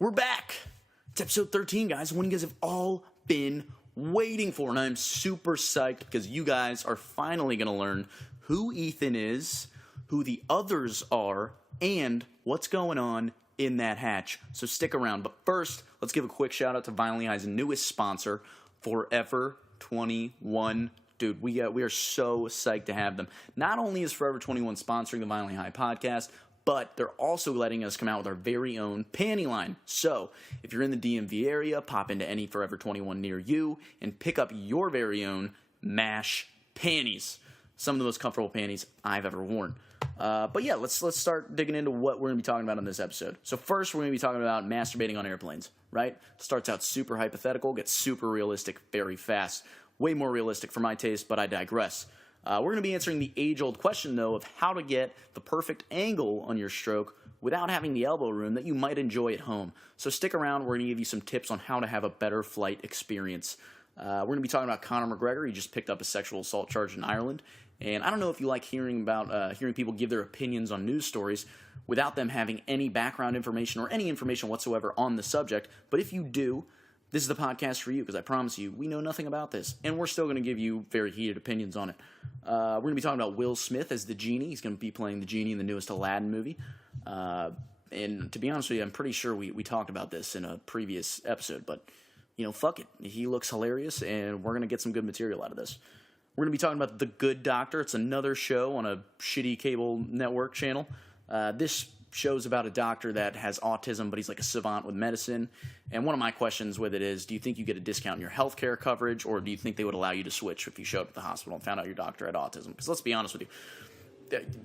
We're back. It's episode 13, guys. One you guys have all been waiting for. And I'm super psyched because you guys are finally going to learn who Ethan is, who the others are, and what's going on in that hatch. So stick around. But first, let's give a quick shout out to Violently High's newest sponsor, Forever 21. Dude, we are so psyched to have them. Not only is Forever 21 sponsoring the Violently High podcast, but they're also letting us come out with our very own panty line. So, if you're in the DMV area, pop into any Forever 21 near you and pick up your very own MASH panties. Some of the most comfortable panties I've ever worn. But yeah, let's start digging into what we're going to be talking about on this episode. So first, we're going to be talking about masturbating on airplanes, right? Starts out super hypothetical, gets super realistic very fast. Way more realistic for my taste, but I digress. We're going to be answering the age-old question, though, of how to get the perfect angle on your stroke without having the elbow room that you might enjoy at home. So stick around. We're going to give you some tips on how to have a better flight experience. We're going to be talking about Conor McGregor. He just picked up a sexual assault charge in Ireland. And I don't know if you like hearing people give their opinions on news stories without them having any background information or any information whatsoever on the subject. But if you do, this is the podcast for you, because I promise you, we know nothing about this, and we're still going to give you very heated opinions on it. We're going to be talking about Will Smith as the genie. He's going to be playing the genie in the newest Aladdin movie. And to be honest with you, I'm pretty sure we talked about this in a previous episode, but, fuck it. He looks hilarious, and we're going to get some good material out of this. We're going to be talking about The Good Doctor. It's another show on a shitty cable network channel. This show's about a doctor that has autism, but he's like a savant with medicine. And one of my questions with it is, do you think you get a discount in your healthcare coverage, or do you think they would allow you to switch if you showed up at the hospital and found out your doctor had autism? Because let's be honest with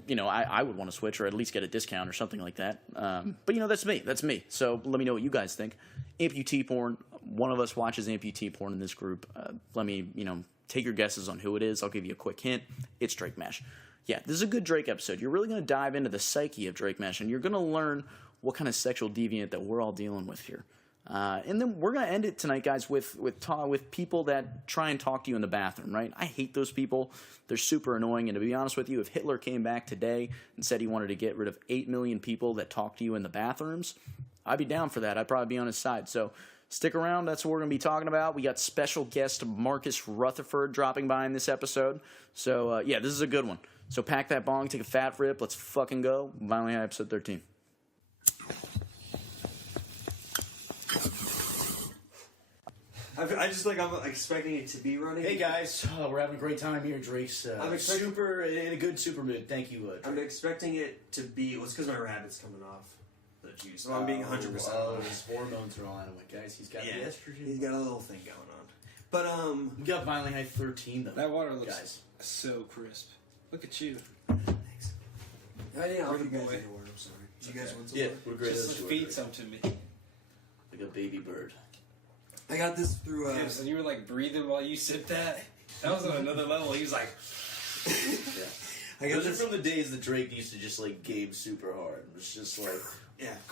you, I would want to switch or at least get a discount or something like that. But, that's me. So let me know what you guys think. Amputee porn. One of us watches amputee porn in this group. Let me, take your guesses on who it is. I'll give you a quick hint. It's Drake Mash. Yeah, this is a good Drake episode. You're really going to dive into the psyche of Drake Mash, and you're going to learn what kind of sexual deviant that we're all dealing with here. And then we're going to end it tonight, guys, with people that try and talk to you in the bathroom, right? I hate those people. They're super annoying, and to be honest with you, if Hitler came back today and said he wanted to get rid of 8 million people that talk to you in the bathrooms, I'd be down for that. I'd probably be on his side. So stick around. That's what we're going to be talking about. We got special guest Marcus Rutherford dropping by in this episode. So, yeah, this is a good one. So pack that bong, take a fat rip. Let's fucking go. Violently High, episode 13. I'm expecting it to be running. Hey guys, we're having a great time here. Drake's I'm super in a good super mood. Thank you, Drake. I'm expecting it to be. Well, it's because my rabbit's coming off the juice. So I'm being 100%. His hormones are all out of whack, guys. He's got the estrogen. He's got a little thing going on. But we got Violently High 13 though. That water looks guys so crisp. Look at you. Thanks. I didn't offer you guys boy. any water. I'm sorry. Did you guys want some Yeah, water? we're great. Just feed some to me. Like a baby bird. I got this through. Yes, and you were like breathing while you sipped that. That was on another level. He was like, Yeah. I got Those this are from the days that Drake used to just like game super hard. It was just like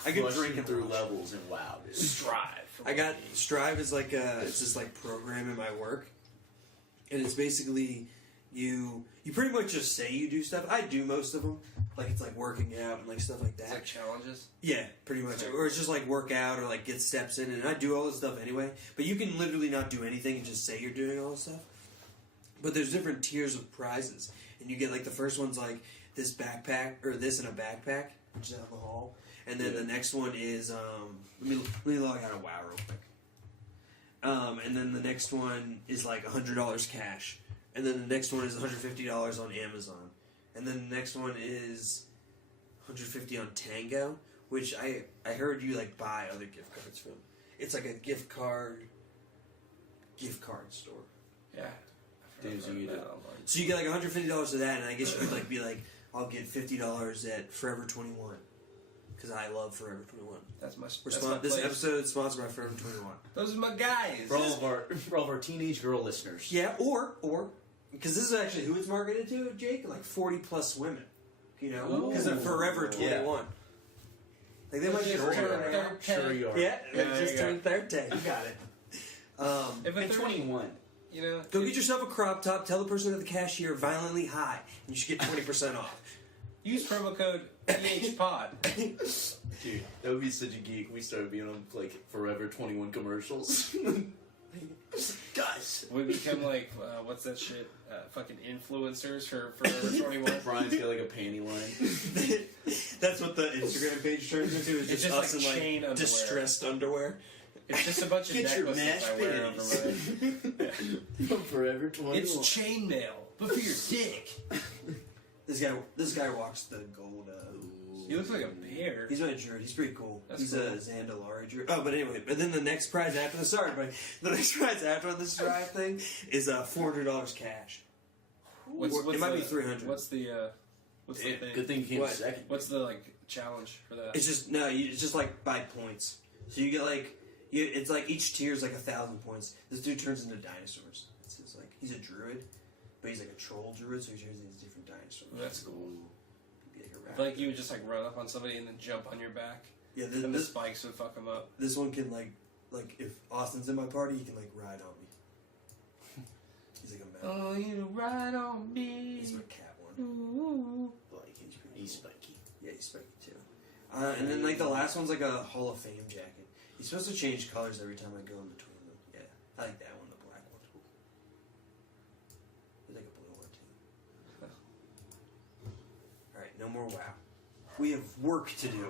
I could drink it through levels and wow, dude. strive. I got Strive is like it's this like program in my work, and it's basically you pretty much just say you do stuff. I do most of them, like it's like working out and like stuff like that. It's like challenges. Yeah, pretty much. Or it's just like work out or like get steps in, and I do all this stuff anyway. But you can literally not do anything and just say you're doing all this stuff. But there's different tiers of prizes, and you get like the first one's like this backpack or this in a backpack, which is out in the hall, and then the next one is let me log out of WoW real quick. And then the next one is like $100 cash, and then the next one is $150 on Amazon, and then the next one is $150 on Tango, which I heard you like buy other gift cards from. It's like a gift card store. Yeah. Dude, so you do. So you get like $150 of that, and I guess you could like be like, I'll get $50 at Forever 21 because I love Forever 21. That's my. This episode is sponsored by Forever 21. Those are my guys. For all of our teenage girl listeners. Yeah, or because this is actually who it's marketed to, Jake, like 40 plus women. Because they're Forever 21. Yeah. Like they might be older. Sure you are. Yeah, they just turned 30. You got it. If And 21. Go get yourself a crop top. Tell the person at the cashier Violently High, and you should get 20% off. Use promo code PHPod. Dude, that would be such a geek. We started being on like Forever 21 commercials. Guys, We become like, what's that shit? Fucking influencers for Forever 21. Brian's got like a panty line. That's what the Instagram page turns into. Is It's just just us like in chain underwear. distressed underwear. It's just a bunch of Get your necklaces mashed I wear over panties. my... From Forever 21. It's chainmail, but for your dick. This guy walks the gold. He looks like a bear. He's my druid. He's pretty cool. That's He's cool. a Zandalari druid. Oh, but anyway, but then the next prize after the next prize after on this drive thing is $400 cash. It might be 300. What's the thing? Good thing you came What? second. What's the like challenge for that? It's just it's just like by points. So you get like it's like each tier is like 1,000 points. This dude turns into dinosaurs. It's just like he's a druid, but he's like a troll druid, so he turns into different dinosaurs. That's cool. Be like a I feel like you would just like run up on somebody and then jump on your back, yeah, and the spikes would fuck them up. this one can like if Austin's in my party, he can like ride on me. He's like a mountain. Oh, you ride on me. He's my cat one. Ooh. Like, he's spiky. Yeah, he's spiky too. And then like the last one's like a Hall of Fame jacket. He's supposed to change colors every time I go in between them. Yeah, I like that one, the black one. There's like a blue one too. All right, no more WoW. We have work to do.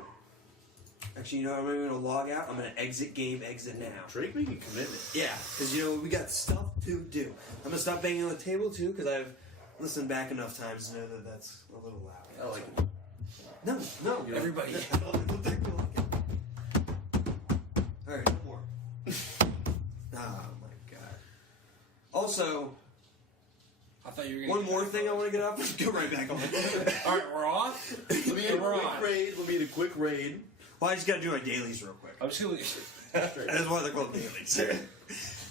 Actually, you know what? I'm going to log out. I'm going to exit game, exit now. Drake making a commitment. Yeah, because you know we got stuff to do. I'm going to stop banging on the table too because I've listened back enough times to know that that's a little loud. I like it. No, Yeah. everybody. I don't think we'll like it. All right, no more. Oh my god. Also, I thought you were gonna one more thing I want to get off. Go right back on. All right, we're off. Let me get a We're quick on. raid. Let me get a quick raid. Well, I just got to do my dailies real quick. I'm just gonna. That's why they're called dailies.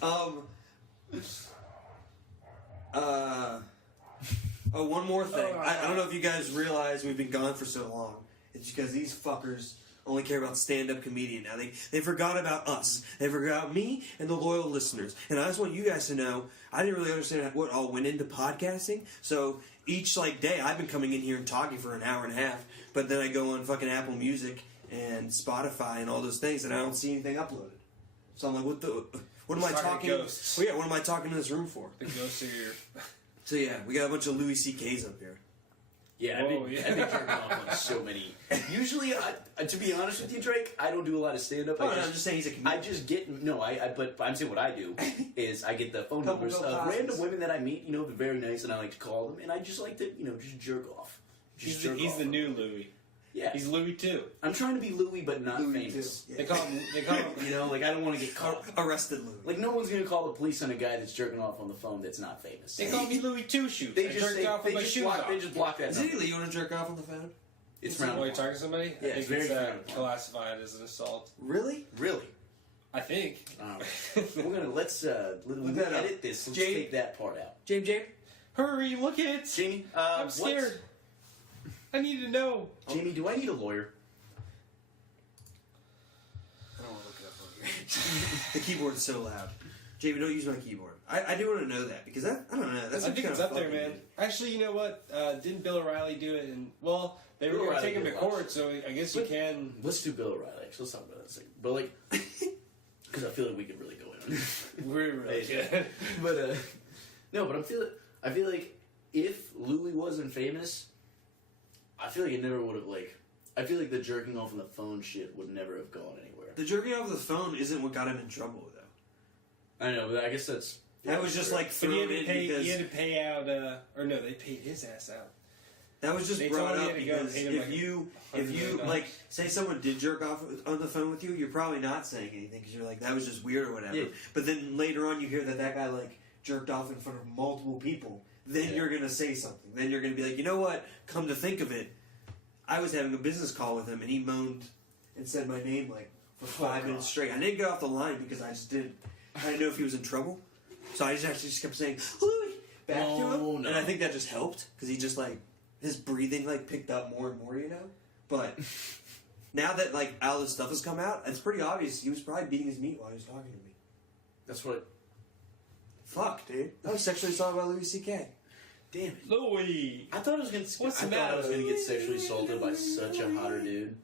Oh, one more thing. I don't know if you guys realize we've been gone for so long. It's because these fuckers only care about stand-up comedian now. They forgot about us. They forgot me and the loyal listeners. And I just want you guys to know, I didn't really understand what all went into podcasting. So each like day, I've been coming in here and talking for an hour and a half. But then I go on fucking Apple Music and Spotify and all those things, and I don't see anything uploaded. So I'm like, what am I Talking talking? ghosts. Well, yeah, what am I talking to this room for? The ghost of your. So yeah, we got a bunch of Louis C.K.'s up here. Yeah, Whoa, yeah. I've been jerking off on so many. Usually, to be honest with you, Drake, I don't do a lot of stand-up. Oh, no, I'm just saying he's a comedian. I just get but I'm saying what I do is I get the phone Couple numbers Bill of Cosby's. random women that I meet. You know, they're very nice, and I like to call them, and I just like to just jerk off. Just jerk He's off. the new Louis. Yeah, He's Louis too. I'm trying to be Louis, but not Louis famous. too. They call him. They call him. You know, like I don't want to get caught. Arrested Louis. Like no one's gonna call the police on a guy that's jerking off on the phone that's not famous. They call me Louis Two Shoes. They I just jerked say, off they with my just shoes block off. they just block that Is it number. illegal to jerk off on the phone? It's While round you're one. talking to somebody, Yeah, I think it's very it's frowned upon. classified as an assault. Really? Really? I think. We're gonna let's that up. edit this. Let's Jay- take that part out. James. Hurry, look it! Jamie, I'm scared. I need to know. Jamie, do I need a lawyer? I don't want to look it up on here. The keyboard's so loud. Jamie, don't use my keyboard. I do want to know that because I don't know. That's I think kinda it's up there, fucking man. weird. Actually, you know what? Didn't Bill O'Reilly do it? And well, they were Bill going to O'Reilly take him to did court, once. so I guess you can. Let's do Bill O'Reilly. Actually, let's talk about that in a second. But like, because I feel like we could really go in on it. We're really good. But no, but I feel like if Louis wasn't famous, I feel like it never would have like. I feel like the jerking off on the phone shit would never have gone anywhere. The jerking off the phone isn't what got him in trouble, though. I know, but I guess that's. That was just like But thrown in because he had to pay out, or no, they paid his ass out. that was just They brought told him up he had to go because pay them if like you $100 million. like say someone did jerk off on the phone with you, you're probably not saying anything because you're like that was just weird or whatever. Yeah. But then later on, you hear that guy like jerked off in front of multiple people. Then Yeah. you're gonna say something. Then you're gonna be like, you know what? Come to think of it, I was having a business call with him and he moaned and said my name like for 5 minutes straight. I didn't get off the line because I didn't know if he was in trouble. So I just kept saying Louis back to him, No. and I think that just helped because he just like his breathing like picked up more and more, you know. But now that like all this stuff has come out, it's pretty obvious he was probably beating his meat while he was talking to me. That's what. Fuck, dude, that was sexually assaulted by Louis C.K. Damn it. Louis. I thought I was gonna. What's the I thought I was matter? gonna get sexually assaulted by such a hotter dude.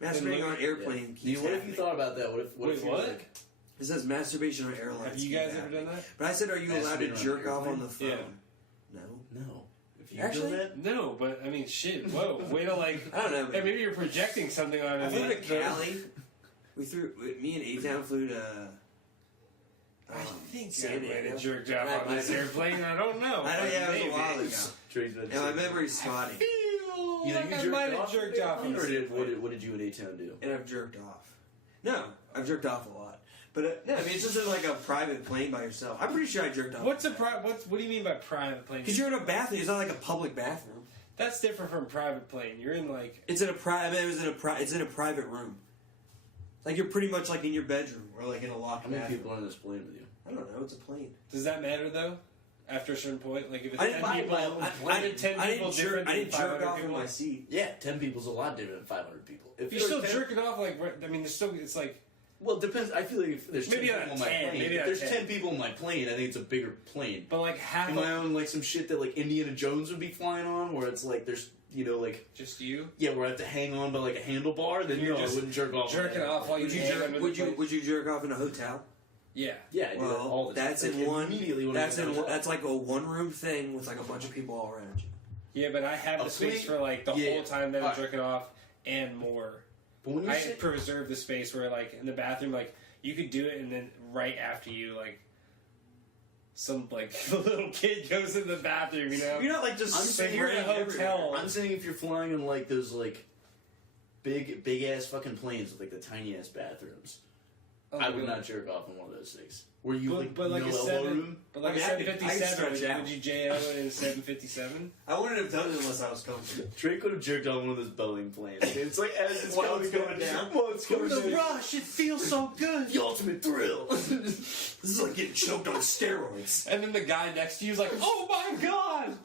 Masturbating on an airplane. Yeah. keeps What if you happening. thought about that? What if? Wait, if you what? were like, It says masturbation on airlines. Have you keep guys ever happening. done that? But I said, are you allowed to Masturbate on jerk an off on airplane? the phone? Yeah. No. no? If you Actually? done that, No, but I mean, shit. Whoa, way to like. I don't know. Hey, maybe you're projecting something on I it. flew to Cali. Me and A-Town flew to. I think San I might Diego. have jerked off Right, on this right. airplane. I don't know. I know, yeah, it was Maybe. a while ago. Drake's been And my memory's spotty. Feel You like I might have jerked off on or this did, airplane. what did you and A-Town do? And I've jerked off. No, I've jerked off a lot. But no, I mean, it's just in like a private plane by yourself. I'm pretty sure I jerked off. What do you mean by private plane? Because you're in a bathroom. It's not like a public bathroom. That's different from private plane. You're in like. It's in a private. It's in a private room. Like you're pretty much like in your bedroom or like in a locked How many bathroom. people are on this plane with you? I don't know. It's a plane. Does that matter though? After a certain point, like if it's I didn't 10 buy people, I didn't 10 people different I than didn't jerk 500 off in people. my seat. Yeah, 10 people's a lot different than 500 people. If You're there still was 10 jerking off like. I mean, there's still. It's like. Well, it depends. I feel like if there's 10 Maybe people not on my 10, plane, maybe if not there's 10. 10 people on my plane, I think it's a bigger plane. But like half Am I of on like some shit that like Indiana Jones would be flying on, where it's like there's like just you where I have to hang on by like a handlebar? Then You're no, I just wouldn't jerk off. on jerking that. off while you hang under the plane. Would you jerk off in a hotel? Yeah. Yeah, I do that all the time. That's Like, in one. Immediately when That's I in get one, out. that's like a one room thing with like a bunch of people all around you. Yeah, but I have A the space plane- for like the yeah. whole time that I'm Alright. jerking off and more. But when you I say preserve the space where like in the bathroom, like you could do it, and then right after you, like some like little kid goes in the bathroom, you know. You're not like just I'm saying sitting you're in a around hotel. everywhere. I'm saying if you're flying in like those like big ass fucking planes with like the tiny ass bathrooms, Oh, I would God. not jerk off in one of those things. Where you But like no a elbow 7, room. but like I mean, a I could 757, stretch out. would you JO it in a 757? I wouldn't have done it unless I was comfortable. Drake would have jerked on one of those Boeing planes. It's like as it's While it's going down. While it's going The down. rush, it feels so good. The ultimate thrill. This is like getting choked on steroids. And then the guy next to you is like, "Oh my god,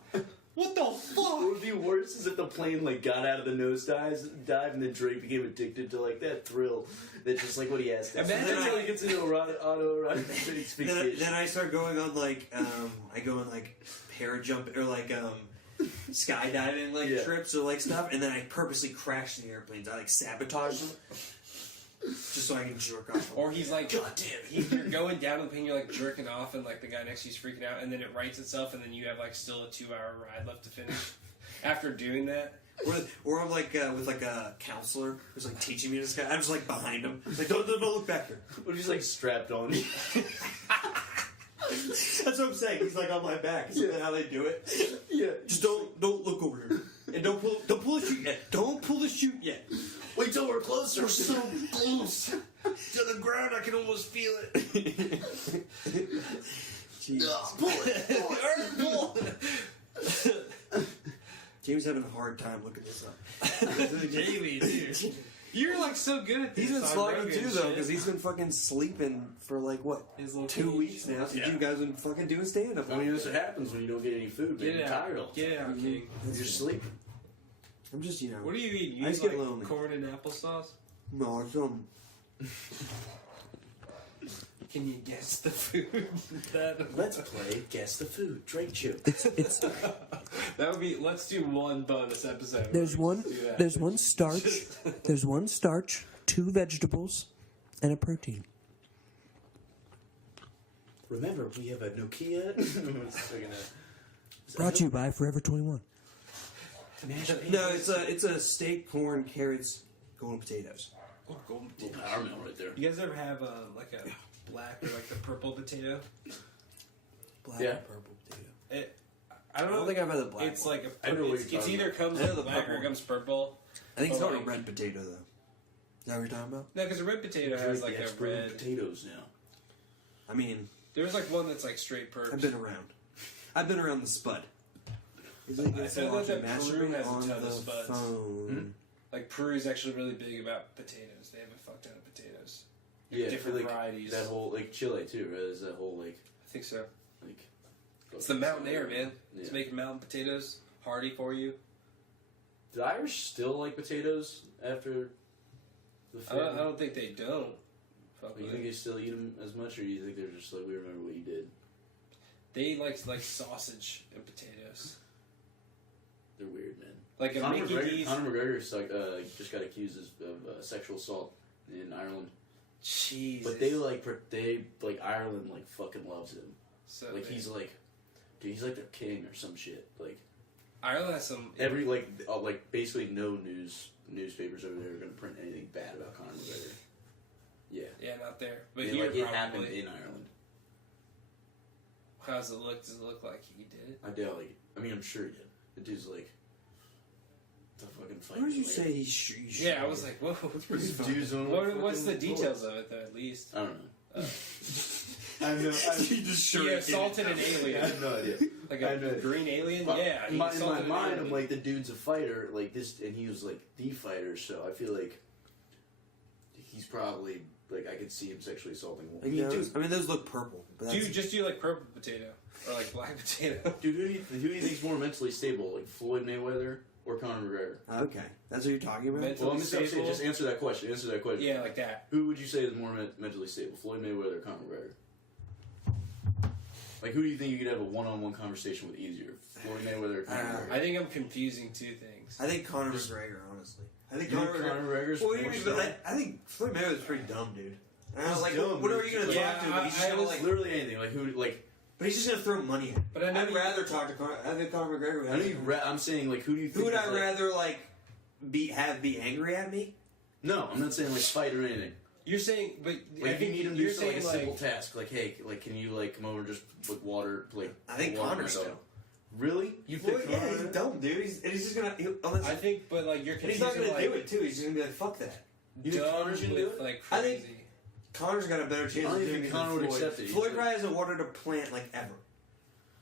what the What fuck?" would be worse is if the plane like got out of the dive and then Drake became addicted to like that thrill. That's just like what he has. Imagine That's how I- he gets into autoerotic asphyxiation. Then I start going on like I go on like parajump or like skydiving like Yeah. trips or like stuff, and then I purposely crash the airplanes. I like sabotage them just so I can jerk off. Or he's like, God damn it. you're going down the plane, you're like jerking off, and like the guy next to you's freaking out, and then it rights itself, and then you have like still a 2-hour ride left to finish. After doing that, Or I'm like with like a counselor who's like teaching me this guy. I'm just like behind him. Like don't look back there. But he's like strapped on. That's what I'm saying. He's like on my back. Is that how they do it? Yeah. Just don't look over here. And don't pull the chute yet. Don't pull the chute yet. Wait till we're closer. We're so close to the ground. I can almost feel it. Jeez. Pull it. Pull it. James having a hard time looking this up. Jamie, dude, you're like so good at this. He's been on slogging Rogan too and though, shit. because he's been fucking sleeping for like what His little 2 cage. weeks now. Since Yeah. you guys been fucking doing stand up. I mean, that's what happens when you don't get any food. Get Man. it You're out. tired all the Get it out, Mhm. King. time. You're sleeping. I'm just What do you eat? You I eat just get like lonely. corn and applesauce? no, it's Can you guess the food? Let's play Guess the Food. Drake joke. it's That would be. Let's do one bonus episode. there's where we one just do that. there's one starch, there's one starch, 2 vegetables, and a protein. Remember, we have a Nokia. Brought to you by Forever 21. Mashed No, it's a steak, corn, carrots, golden potatoes. Oh, golden Little potato. power meal right there. You guys ever have like a black or like the purple potato? Black Yeah. and purple potato. I don't know. think I've had the black. It's like a. I know what it's you're talking either about. comes I know with the black purple or it one. comes purple. I think it's Oh, called a like- red potato though. Is that what you're talking about? No, because a red potato Drake, has the like a expert in red. potatoes now. I mean, There's like one that's like straight purple. I've been around. I've been around the spud. Is it I said that Peru has a on ton of the spuds. phone? Like Peru is actually really big about potatoes. They have a fuck ton of potatoes. Yeah, Different like, varieties. That whole like Chile too, right? Is that whole like I think so. like. It's the mountain air, man. It's Yeah. making mountain potatoes hearty for you. Do the Irish still like potatoes after the I famine? don't think they don't. Fuck You with think it. they still eat them as much, or do you think they're just like, we remember what you did? They eat like sausage and potatoes. They're weird, man. Like if Conor Mickey McGregor, D's. Conor McGregor just got accused of sexual assault in Ireland. Jesus. But they Ireland like fucking loves him. So Like big. he's like, dude, he's like their king or some shit. Like Ireland has some. every basically no newspapers over there are gonna print anything bad about Conor McGregor. Yeah, Yeah, not there. But yeah, here like it happened probably. in Ireland. How does it look? Does it look like he did it? I doubt like. I mean, I'm sure he did. The dude's like, the fucking fight. What did you like, say? He's Yeah, I was like, whoa. This dude's on What's the fucking details bullets. of it, though, at least? I don't know. Uh, I know. He just he assaulted an I alien. have no idea. Like I a know. green alien? But Yeah, he in my assaulted an mind, alien. I'm like, the dude's a fighter, like this, and he was like the fighter. So I feel like he's probably like I could see him sexually assaulting a woman. I mean, those look purple. But that's, Just do like purple potato. Or like black potato. Dude, who do you think's more mentally stable, like Floyd Mayweather or Conor McGregor? okay, that's what you're talking about. Mentally Well, I'm just saying, stable? just answer that question. Answer that question. Yeah, like that. Who would you say is more mentally stable, Floyd Mayweather or Conor McGregor? Like, who do you think you could have a one-on-one conversation with easier, Floyd Mayweather or Conor McGregor? I think I'm confusing two things. I think Conor McGregor, honestly. I think You think Conor Conor McGregor's Well, more but strong? I think Floyd Mayweather's pretty dumb, dude. And I was He's like, dumb, what are dude. you gonna Yeah, talk to him? He's just I gonna was like, Literally anything. Like who? Like but he's just gonna throw money at him. But I know I'd you- rather talk to Conor. I think Conor McGregor. I know you. I'm saying like who do you think? Who would is, I like- rather like be angry at me? No, I'm not saying like fight or anything. You're saying, but Like I if you think need him to do you're something, like a saying simple task, like hey, like can you like come over and just put water, like I think water Conor my dog? still. Really? You Well, pick yeah, Conor? he's dumb, dude. He's just gonna. I think, but like you're and he's confusing not gonna like, do it too. He's just gonna be like, fuck that. You think dumb Conor's gonna with do it? like I crazy. think- Connor's got a better chance I don't of even doing think it than Conor would Floyd. accept it. He's Floyd like- probably hasn't watered a plant like ever.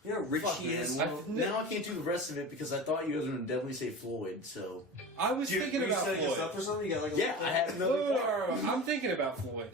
You know how rich Fuck, he man. is. Well, now I can't do the rest of it because I thought you guys were gonna definitely say Floyd. So I was thinking about setting us Floyd. up for something. You got like a yeah, little- I had another. Whoa, part. I'm thinking about Floyd.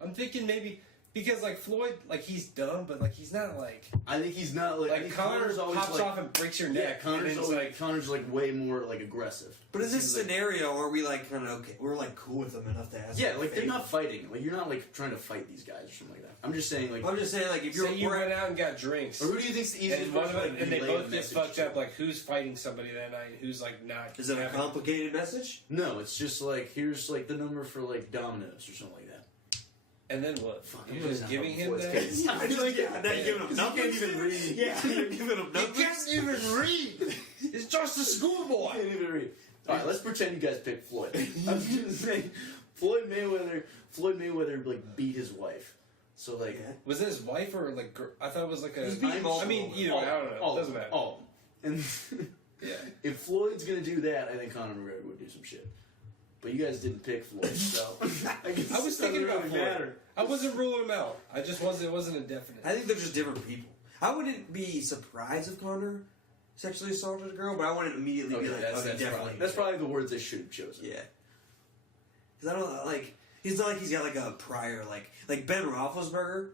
I'm thinking maybe because like Floyd, like he's dumb, but like he's not like I think he's not like. I like think Connor always pops like, off and breaks your Yeah, neck. and Connor's it's always, like Connor's like way more like aggressive. But in this Seems like- scenario, are we like kind of okay? We're like cool with them enough to ask. Yeah, for a like they're favor. not fighting. Like you're not like trying to fight these guys or something like that. I'm just saying like. I'm just saying, like if say you we're went out and got drinks. Or who do you think's the easiest And, one of person them, to and they relay both the just message fucked to? up. Like, who's fighting somebody that night? Who's like not? is it a having- complicated message? No, it's just like here's like the number for like Domino's or something like that. And then what? Fuck, You're I'm just gonna giving have him a voice that. case. I just like now you're giving him He numbers. can't even read. Yeah, you're giving him numbers. even read. It's just a I schoolboy. can't even read. All right, let's pretend you guys picked Floyd. I'm just gonna say Floyd Mayweather like beat his wife. So like, Yeah. Was it his wife or like? I thought it was like a. He's beating I mean, either way, I don't know. It doesn't matter. And Yeah. if Floyd's gonna do that, I think Conor McGregor would do some shit. But you guys didn't pick Floyd, so I guess I was it doesn't thinking about really Floyd. matter. I wasn't ruling him out. I just wasn't. It wasn't a definite. I think they're just different people. I wouldn't be surprised if Connor sexually assaulted a girl, but I wouldn't immediately Okay, be like, that's, okay, that's, definitely. probably, that's probably the words they should have chosen. Yeah. Because I don't like. He's not like he's got like a prior like Ben Roethlisberger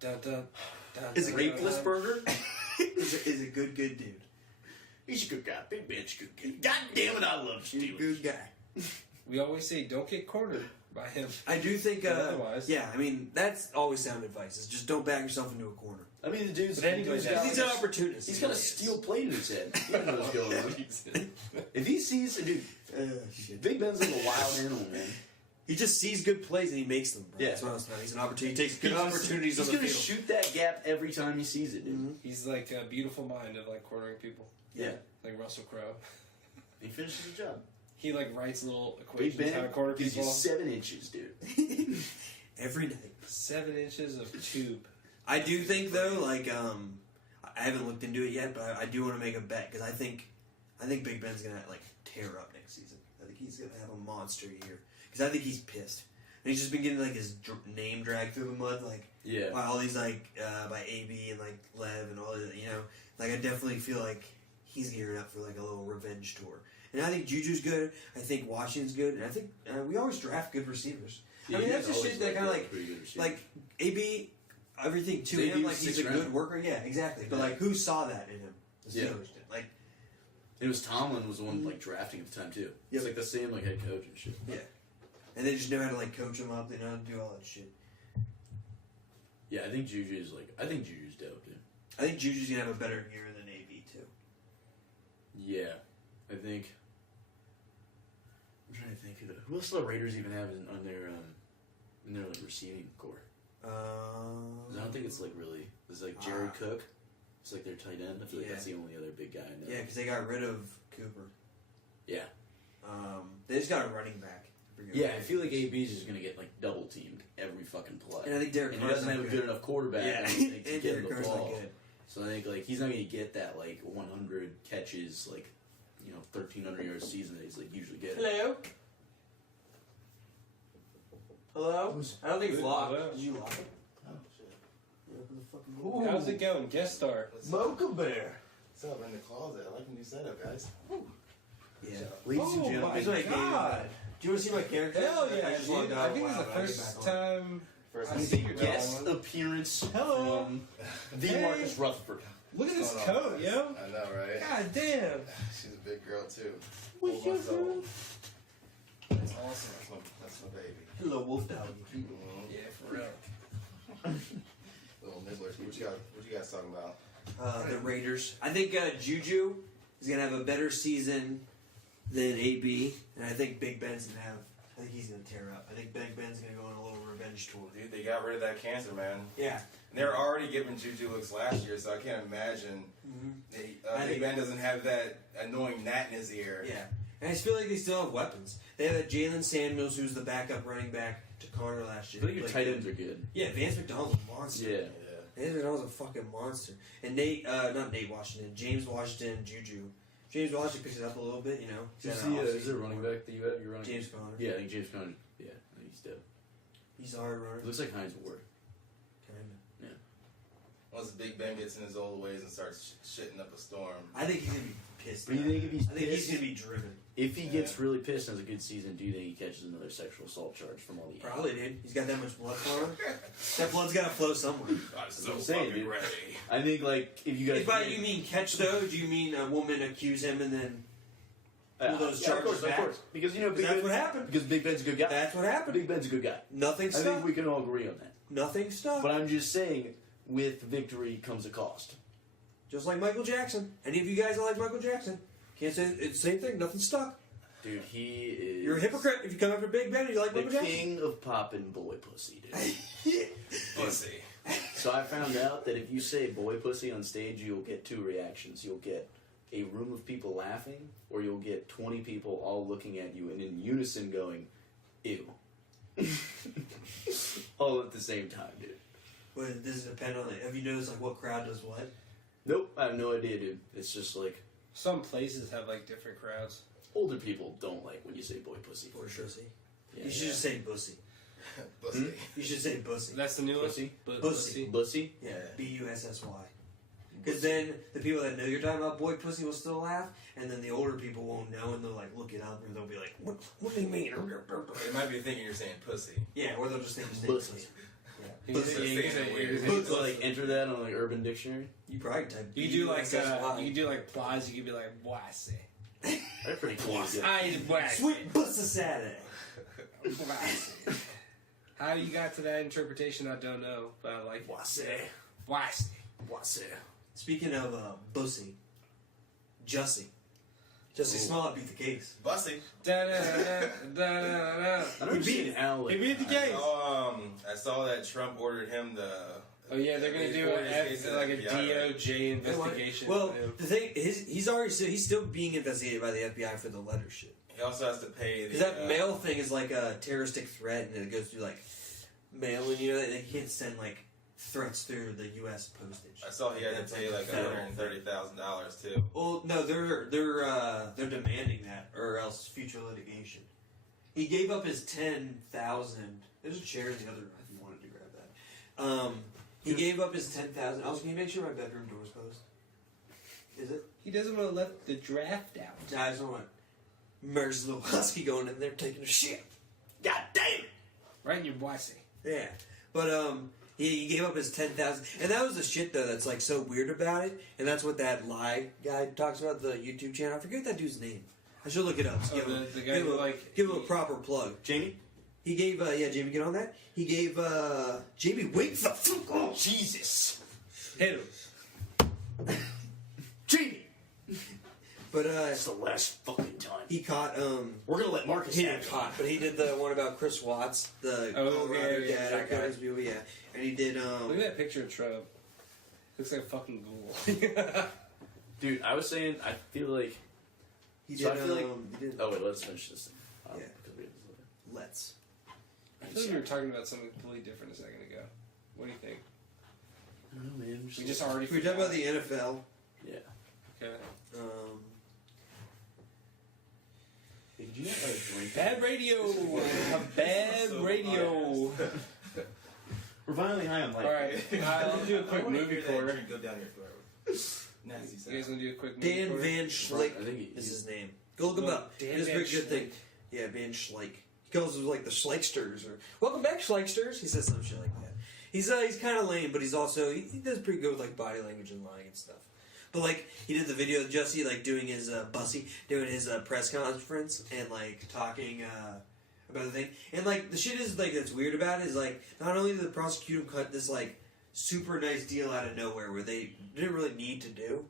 Dun, dun, dun, is a dun, rapeless dun. burger. is a good dude. He's a good guy. Big Ben's a good guy. God damn it, I love He's a Steelers. good guy. We always say, don't get cornered by him. I do think. But otherwise- Yeah, I mean that's always sound advice. Is just don't back yourself into a corner. I mean, the dude's, But anyway, dude's that's- got, He's an opportunist. he's got a He is. steel plate in his head. He doesn't know what's going on. If he sees, dude, Shit. Big Ben's like a wild animal, man. He just sees good plays and he makes them. Bro. Yeah. That's what I was saying. He's an opportunity. He takes good He's just- opportunities He's on the gonna field. shoot that gap every time he sees it, dude. Mhm. He's like a beautiful mind of like cornering people, Yeah. like Russell Crowe. He finishes the job. He like writes little Big equations how to Ben corner gives people. you 7 inches, dude. Every night. 7 inches of tube. I do think though, like I haven't looked into it yet, but I do want to make a bet because I think Big Ben's gonna like tear up next season. I think he's gonna have a monster year because I think he's pissed and he's just been getting like his name dragged through the mud, like Yeah. by all these like by AB and like Lev and all that. You know, like I definitely feel like he's gearing up for like a little revenge tour. And I think Juju's good. I think Washington's good, and I think we always draft good receivers. I mean, that's just shit that kind of like AB, everything to They him, do like he's a 6th good round. worker. Yeah, exactly. But Yeah. like, who saw that in him? The Yeah. Steelers did. Like, It was Tomlin was the one like drafting at the time too. Yep. It's like the same like head coach and shit. yeah. And they just know how to like coach him up. They know how to do all that shit. Yeah, I think Juju's dope, dude. I think Juju's gonna have a better year than AB too. Yeah, I think. I'm trying to think who else the Raiders even have in their like receiving core. 'Cause I don't think it's like really. It's like Jared Cook. It's like their tight end. I feel like Yeah. that's the only other big guy in there. Yeah, because they got rid of Cooper. Yeah. They just got a running back. Yeah, I feel like AB's just gonna get like double teamed every fucking play. And I think Derek And he Carr's doesn't not have a good enough quarterback. Yeah, I don't think, to and get him Derek the Carr's not ball. good. So I think like he's not gonna get that like 100 catches, like 1,300 yards a season that he's like usually getting. Hello? Hello? I don't think it's locked. Hello? Did you lock it? Oh, shit. Ooh. How's it going? Guest star. Mocha Bear. What's up in the closet? I like the new setup, guys. Yeah. Ladies and Oh gentlemen, my That's what I gave you. God. Do you want to see my character? Hell yeah, just dude. logged I out think a it's the while, but I get first back on. time First I time see you your guest dog. appearance Hello. from the Hey. Marcus Rutherford. Look at this What's going on? coat, yo. I know, right? God damn. She's a big girl, too. What's Hold your myself. girl? That's awesome. That's my baby. Hello, wolf dog. Yeah, for real. Little nibblers. What you guys talking about? The Raiders. I think Juju is gonna have a better season than AB, and I think Big Ben's gonna have. I think he's gonna tear up. I think Big Ben's gonna go on a little revenge tour. Dude, they got rid of that cancer, man. Yeah. And they were already giving Juju looks last year, so I can't imagine I Big think- Ben doesn't have that annoying gnat in his ear. Yeah. And I just feel like they still have weapons. They have that Jalen Samuels, who's the backup running back to Connor last I year. feel like your Like, tight ends are good. Yeah, Vance McDonald's a monster. Yeah. Vance McDonald's a fucking monster. And not Nate Washington, James Washington, Juju. James Washington picks it up a little bit, you know. Is He's he had an is there a offseason. running back that you're running? James Conner. Yeah, I think James Conner. Yeah, I think he's dead. He's a hard runner. It looks like Heinz Ward. Kinda. Once Big Ben gets in his old ways and starts shitting up a storm. I think he's gonna be pissed. But you now. think if he's I think pissed, he's gonna be driven. if he gets really pissed and has a good season, do you think he catches another sexual assault charge from all the Probably, dude. He's got that much blood flowing. That blood's gotta flow somewhere. I'm so I'm saying, fucking dude. ready. I think like if you guys. If by you mean catch though, do you mean a woman accuse him and then pull those yeah, of charges course, back? of course. Because Big that's Ben, what happened. Because Big Ben's a good guy. That's what happened. Big Ben's a good guy. Nothing I stuck. think we can all agree on that. Nothing stuck. But I'm just saying, with victory comes a cost. Just like Michael Jackson. Any of you guys that like Michael Jackson? Can't say it's the same thing. Nothing stuck. Dude, he is. You're a hypocrite if you come after Big Ben and you like The Michael Jackson. king of poppin' boy pussy, dude. Pussy. So I found out that if you say boy pussy on stage, you'll get two reactions. You'll get a room of people laughing, or you'll get 20 people all looking at you and in unison going, ew. All at the same time, dude. But does it depend on it? Have you noticed like what crowd does what? Nope, I have no idea, dude. It's just like, Some places have like different crowds. older people don't like when you say boy pussy. For sure. Yeah. You should just say bussy. Pussy. You should say bussy. That's the new Pussy? one. Pussy. Bussy? Yeah, BUSSY. Because then the people that know you're talking about boy pussy will still laugh, and then the older people won't know, and they'll like look it up, and they'll be like, "What do you mean?" They might be thinking you're saying pussy. Yeah, or they'll just think you're saying Pussy. pussy. You Pussy. can- you can say- you can say You pussy. can, like enter that on like Urban Dictionary. You probably could type. You do like BUSSY. you do like plies. You could be like boissy. They're pretty cool. Yeah. I boissy. Sweet Bussa Saturday. Boissy. How you got to that interpretation, I don't know, but I like it. Boissy. Boissy. Boissy. Speaking of bussy, Jussie Smollett beat the case. Bussy. Da-da-da-da-da-da. I don't see Al. He beat the I case. saw that Trump ordered him the. Oh yeah, they're gonna do like a DOJ investigation. Well, the thing is, he's still being investigated by the FBI for the letter shit. He also has to pay the. Because that mail thing is like a terroristic threat, and it goes through like mail, and you know they can't send like threats through the U.S. postage. I saw he had That's to pay like like a federal thing. $130,000 too. Well, no, they're demanding that, or else future litigation. He gave up his 10,000. There's a chair in the other room if you wanted to grab that. He gave up his 10,000. Also, can you make sure my bedroom door's closed? Is it? he doesn't want to let the draft out. Nah, I just don't want Merz little husky going in there taking a shit. God damn it! Right in your boissy. Yeah, but he gave up his 10,000, and that was the shit though that's like so weird about it, and that's what that lie guy talks about, the YouTube channel. I forget that dude's name. I should look it up. Oh, Give him- the guy give him who a- like give him a proper plug. Jamie? He gave Jamie, get on that. He gave Jamie, wait the fuck on. Jesus. hit him. Jamie! But That's the last fucking time. he caught We're gonna let Marcus he have didn't it. caught, but he did the one about Chris Watts, the Colorado yeah, that guy. yeah, and he did Look at that picture of Trump. Looks like a fucking ghoul. Dude, I was saying, I feel like. he So did I feel like- he did Oh wait, let's finish this. Yeah. Because we have this later. Let's. I feel like we were talking about something completely different a second ago. What do you think? I don't know, man. We just already. We were talking about the NFL. Yeah. Okay. Did you have a drink? Bad radio. A bad radio. We're finally high on life. All right. I'll do a quick movie corner. Go down your throat. Nasty You guys sound. want to do a quick movie Dan corner? Van Schleich I think is his name. Go look him Well, up. Dan He does a Van pretty good thing. Schleich. Yeah, Van Schleich. He calls them like the Schleichsters or welcome back Schleichsters. He says some shit like that. He's kind of lame, but he's also he does pretty good with like body language and lying and stuff. But like he did the video of Jesse like doing his Bussy doing his press conference and like talking about the thing. And like the shit is like that's weird about it is like not only did the prosecutor cut this like super nice deal out of nowhere where they didn't really need to do.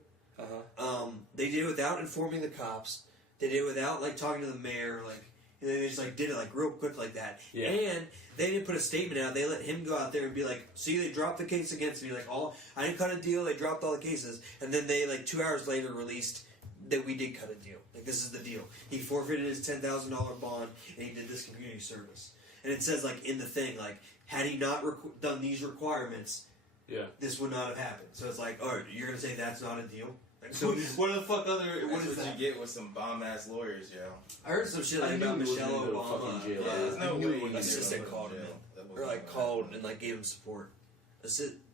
They did it without informing the cops. They did it without like talking to the mayor. Like and they just like did it like real quick like that. Yeah. And they didn't put a statement out. They let him go out there and be like, "See, they dropped the case against me. Like I didn't cut a deal. They dropped all the cases." And then they like 2 hours later released that we did cut a deal. Like this is the deal. He forfeited his $10,000 bond and he did this community service. And it says like in the thing like had he not done these requirements, Yeah. this would not have happened. So it's like, oh, you're gonna say that's not a deal? Like, so what the fuck other? That's What is what that? you get with some bomb ass lawyers, yo. I heard some shit like I knew about he wasn't Michelle gonna go to Obama. fucking jail. Yeah, there's no I knew way it he was was assistant gonna called go to him. jail. That wasn't Or like gonna called happen. and like gave him support. Oh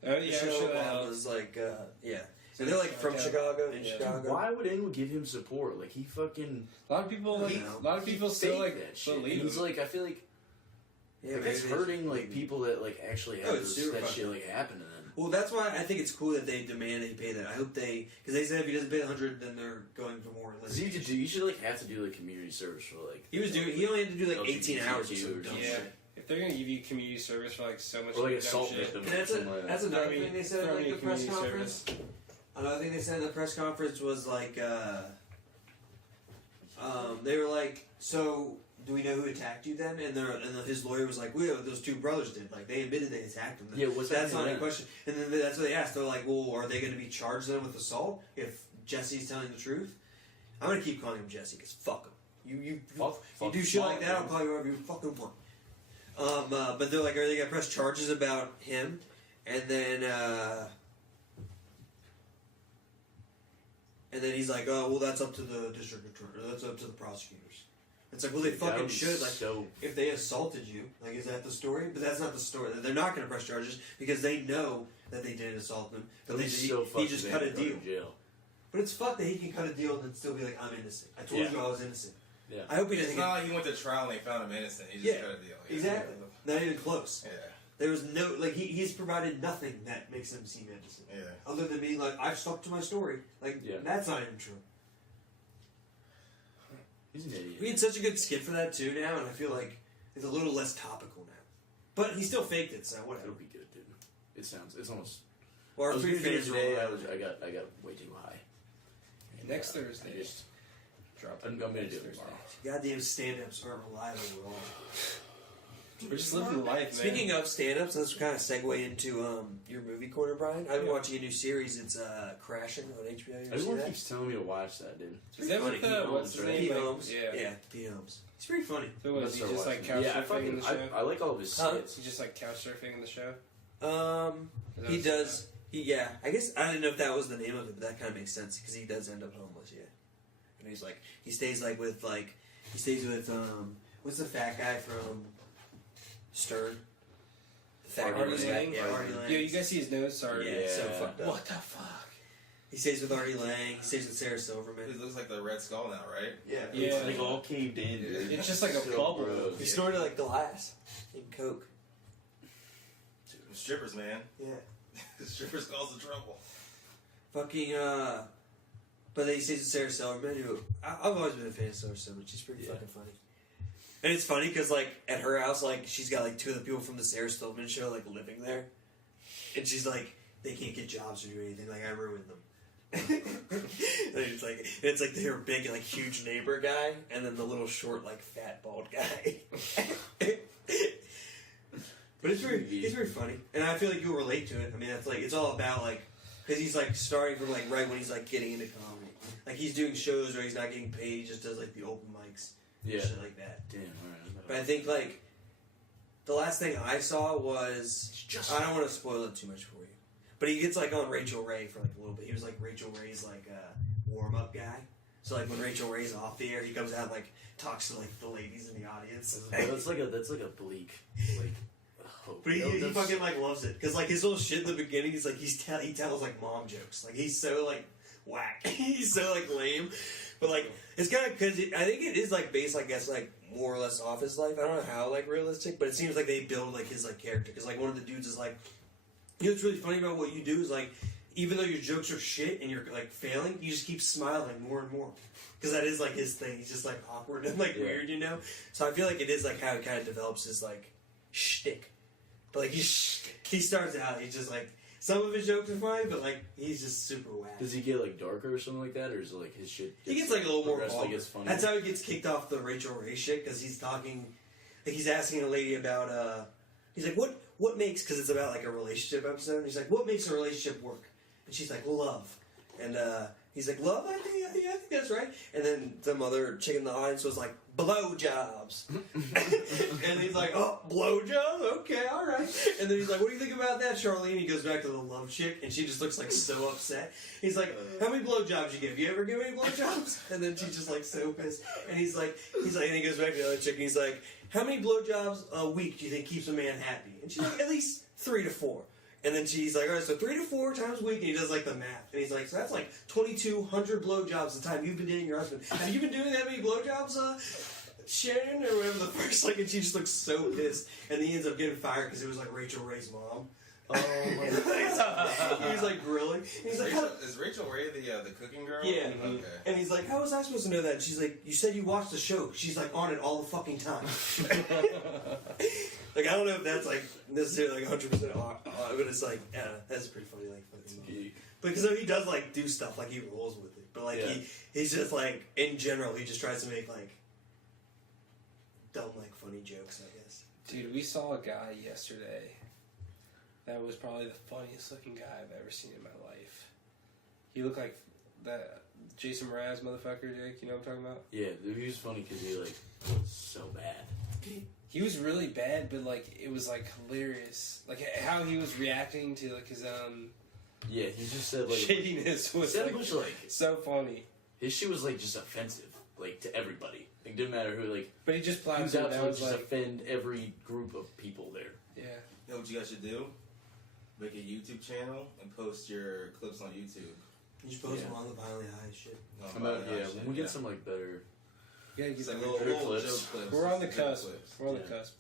yeah, I'm Michelle sure that Obama helps. was like, yeah. And they're like from Yeah. Chicago. In Yeah. Chicago. Why would anyone give him support? Like he fucking. A lot of people, like, know. a lot of people still faked like that shit. believe He's him. like, I feel like. Yeah, Like, maybe it's they- hurting like people that like actually Oh, have it's those, super that shit fucking- like happen to them. Well, that's why I think it's cool that they demand that he pay that. I hope they, because they said if he doesn't pay the 100, then they're going for more. Cause you should like have to do like community service for like. He was doing. He only had to do like 18 hours or LGBTQ something. or dumb Yeah. shit. If they're gonna give you community service for like so much Or like dumb assault shit, victim. And that's another thing they said at throw like me the press community conference. Another thing they said in the press conference was like, they were like, so do we know who attacked you then? And his lawyer was like, well, those two brothers did. Like they admitted they attacked him. Yeah, what's that's happening not a then? question. And then that's what they asked. They're like, well, are they going to be charged then with assault if Jesse's telling the truth? I'm going to keep calling him Jesse because fuck him. You Fuck do shit like that, I'll him. call you whatever you fucking want. But they're like, are they going to press charges about him? And then he's like, oh, well, that's up to the district attorney. Or that's up to the prosecutors. It's like, well, they That fucking was should. Like, so if they assaulted you, like, is that the story? But that's not the story. They're not going to press charges because they know that they didn't assault him. But That was he so fucking just bad cut a to go to deal. Jail. But it's fucked that he can cut a deal and then still be like, I'm innocent. I told Yeah. you I was innocent. Yeah. I hope he It's doesn't not get... like he went to trial and they found him innocent. He just Yeah, cut a deal. Exactly. Not even close. Yeah. There was no... Like, he's provided nothing that makes him seem innocent. Yeah. Other than being like, I've stuck to my story. Like, Yeah. that's not even true. He's an idiot. We had such a good skit for that too now, and I feel like it's a little less topical now. But he still faked it, so whatever. It'll be good, dude. It sounds. It's almost. Well, I our was three gonna do it fans were today. all- I got way too high. And, Next I Thursday. just, drop. I'm gonna do Next it Thursday. tomorrow. Goddamn stand-ups aren't reliable at all. We're just living life, man. Speaking of stand-ups, let's kind of segue into your movie corner, Brian. I've been watching a new series. It's Crashing on HBO. You ever see Everyone that? keeps telling me to watch that, dude. is that funny. with Pete what's his Holmes, right? name? Pete Like, Holmes. yeah. Pete Holmes. He's pretty funny. So was Let's he start just like watching couch it. Yeah, surfing in the show? I like all of his Huh? skits. He just like couch surfing in the show. He Is that does. Yeah, I guess I didn't know if that was the name of it, but that kind of makes sense because he does end up homeless. Yeah, and he stays with what's the fat guy from Stern? The fat Artie guy. Lang? Yeah, Artie Lang. Yeah, you guys see his nose? Sorry. Yeah, it's so Yeah. fucked up. What the fuck? He stays with Artie Lang. He stays with Sarah He Silverman. looks like the Red Skull now, right? Yeah, Yeah. It's like all caved in. Yeah. dude. It's just like a So bubble. gross. he snorted like glass in coke. Strippers, man. Yeah, Strippers cause the trouble. fucking But then he stays with Sarah Silverman, who I've always been a fan of Sarah Silverman. She's pretty fucking funny. And it's funny because like at her house, like she's got like two of the people from the Sarah Silverman show like living there, and she's like they can't get jobs or do anything. Like I ruined them. it's like their big, like huge neighbor guy, and then the little short, like fat bald guy. But it's very funny, and I feel like you'll relate to it. I mean, it's like it's all about like because he's like starting from like right when he's like getting into comedy. Like he's doing shows where he's not getting paid. He just does like the open mics, Yeah. shit like that. Damn. All right. But I think like the last thing I saw was I don't want to spoil it too much for you, but he gets like on Rachel Ray for like a little bit. He was like Rachel Ray's like warm up guy. So like when Rachel Ray's off the air, he comes out and, like talks to like the ladies in the audience. That's like a bleak like hope. But he fucking like loves it because like his little shit in the beginning. He's like he tells like mom jokes. Like he's so like whack. He's so like lame. But like it's kind of because I think it is like based I guess like more or less off his life. I don't know how like realistic, but it seems like they build like his like character because like one of the dudes is like, you know what's really funny about what you do is like even though your jokes are shit and you're like failing, you just keep smiling more and more because that is like his thing. He's just like awkward and like weird, you know. So I feel like it is like how he kind of develops his like shtick. But like he starts out, he's just like some of his jokes are funny, but like he's just super whack. Does he get like darker or something like that, or is it like his shit? He gets like a little more progressively vulgar. gets funnier? That's how he gets kicked off the Rachel Ray shit because he's talking, like he's asking a lady about he's like what makes because it's about like a relationship episode. And he's like what makes a relationship work, and she's like love, and he's like love. I think that's right. And then some other chick in the audience was like blowjobs, and he's like oh blowjobs, okay, all right. And then he's like what do you think about that, Charlene? He goes back to the love chick, and she just looks like so upset. He's like how many blowjobs you give? You ever give any blowjobs? And then she's just like so pissed. And he's like and he goes back to the other chick, and he's like how many blowjobs a week do you think keeps a man happy? And she's like at least 3 to 4. And then she's like, all right, so 3 to 4 times a week, and he does like the math, and he's like, so that's like 2,200 blowjobs the time you've been dating your husband. Have you been doing that many blowjobs, Sharon, or whatever the first? Like, and she just looks so pissed, and he ends up getting fired because it was like Rachel Ray's mom. Oh my He's like grilling. He's like, Is Rachel Ray the cooking girl? yeah. Okay. And he's like, how was I supposed to know that? And she's like, you said you watched the show. She's like on it all the fucking time. Like, I don't know if that's like necessarily like 100% but it's like, yeah, that's pretty funny. Like, fucking because he does like do stuff like he rolls with it, but like Yeah. he's just like in general he just tries to make like dumb like funny jokes, I guess. Dude, we saw a guy yesterday that was probably the funniest looking guy I've ever seen in my life. He looked like that Jason Mraz motherfucker, Jake. You know what I'm talking about? Yeah, dude, he was funny because he like was so bad. He was really bad, but like it was like hilarious. Like how he was reacting to like his Yeah, he just said like shadiness was said like, a bunch of, like so funny. his shit was like just offensive, like to everybody. Like didn't matter who. Like But he just he plowed was through. out That to was just like offend every group of people there. yeah. You know what you guys should do? Make a YouTube channel and post your clips on YouTube. You just post Yeah. them on the Violently High shit. No, I'm out, probably yeah, not when shit, we get yeah. some like better, Yeah, It's like exactly. little clips. joke clips. We're on the Little cusp. clips. We're on the Yeah. cusp.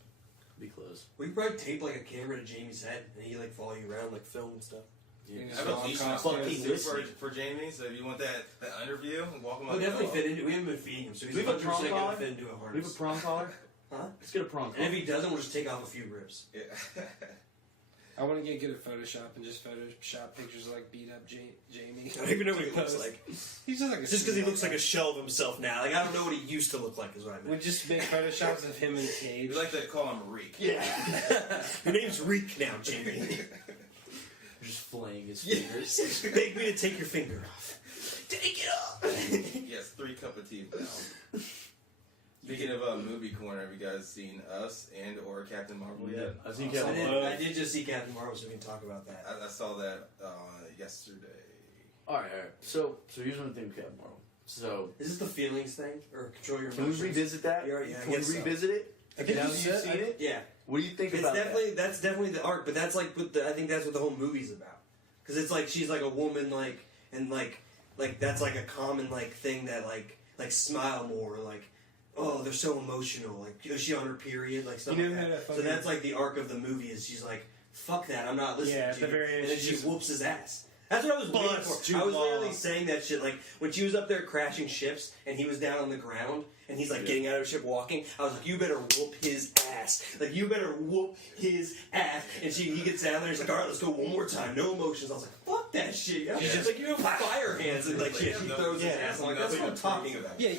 be close. We could probably tape like a camera to Jamie's head and he like follow you around like film and stuff. You I just have go a on t-shirt costume. fucking for, listening. for Jamie, so if you want that interview, walk him We'll out the definitely door. fit into. We haven't been feeding him, so he's Do we have a 100% prong gonna collar? fit into a We have a harness. prong collar. Huh? Let's get a prong And collar. if he doesn't, we'll just take off a few ribs. Yeah. I want to get good at Photoshop and just Photoshop pictures of like beat up Jamie. I don't even know what he looks like. He's just like a It's just because he looks like a shell of himself now. Like I don't know what he used to look like. Is what I We meant. just make Photoshops of him in Cage. We like to call him Reek. Yeah. Your name's Reek now, Jamie. Just flaying his Yeah. fingers. Beg me to take your finger off. Take it off. Yes, 3 cup of tea now. Speaking of movie corner, have you guys seen Us and or Captain Marvel yet? I think I did just see Captain Marvel, so we can talk about that. I saw that yesterday. All right. So here's one thing with Captain Marvel. So Is this the feelings thing or control your Can we emotions? revisit that? Yeah, I Can we guess so. revisit it? I think Now you that you've said- seen it? Yeah. What do you think It's about definitely that's definitely the arc, but that's like what I think that's what the whole movie's about. Because it's like she's like a woman, like and like that's like a common like thing that like smile more, like oh they're so emotional, like is she on her period, like stuff You like know how that. to So fucking- that's like the arc of the movie is she's like fuck that, I'm not listening Yeah, at to the you, very end, and then she she just- whoops his ass. That's what I was waiting Bust for. you I was literally off. saying that shit like when she was up there crashing ships and he was down on the ground and he's like getting out of the ship walking. I was like, you better whoop his ass. Like you better whoop his ass. And he gets down there. He's like, all right, let's go one more time. No emotions. I was like, fuck fuck that shit. Yeah. She's She's like, you know, fire hands and like shit. She throws his ass. I'm like, that's what I'm talking about. Yeah,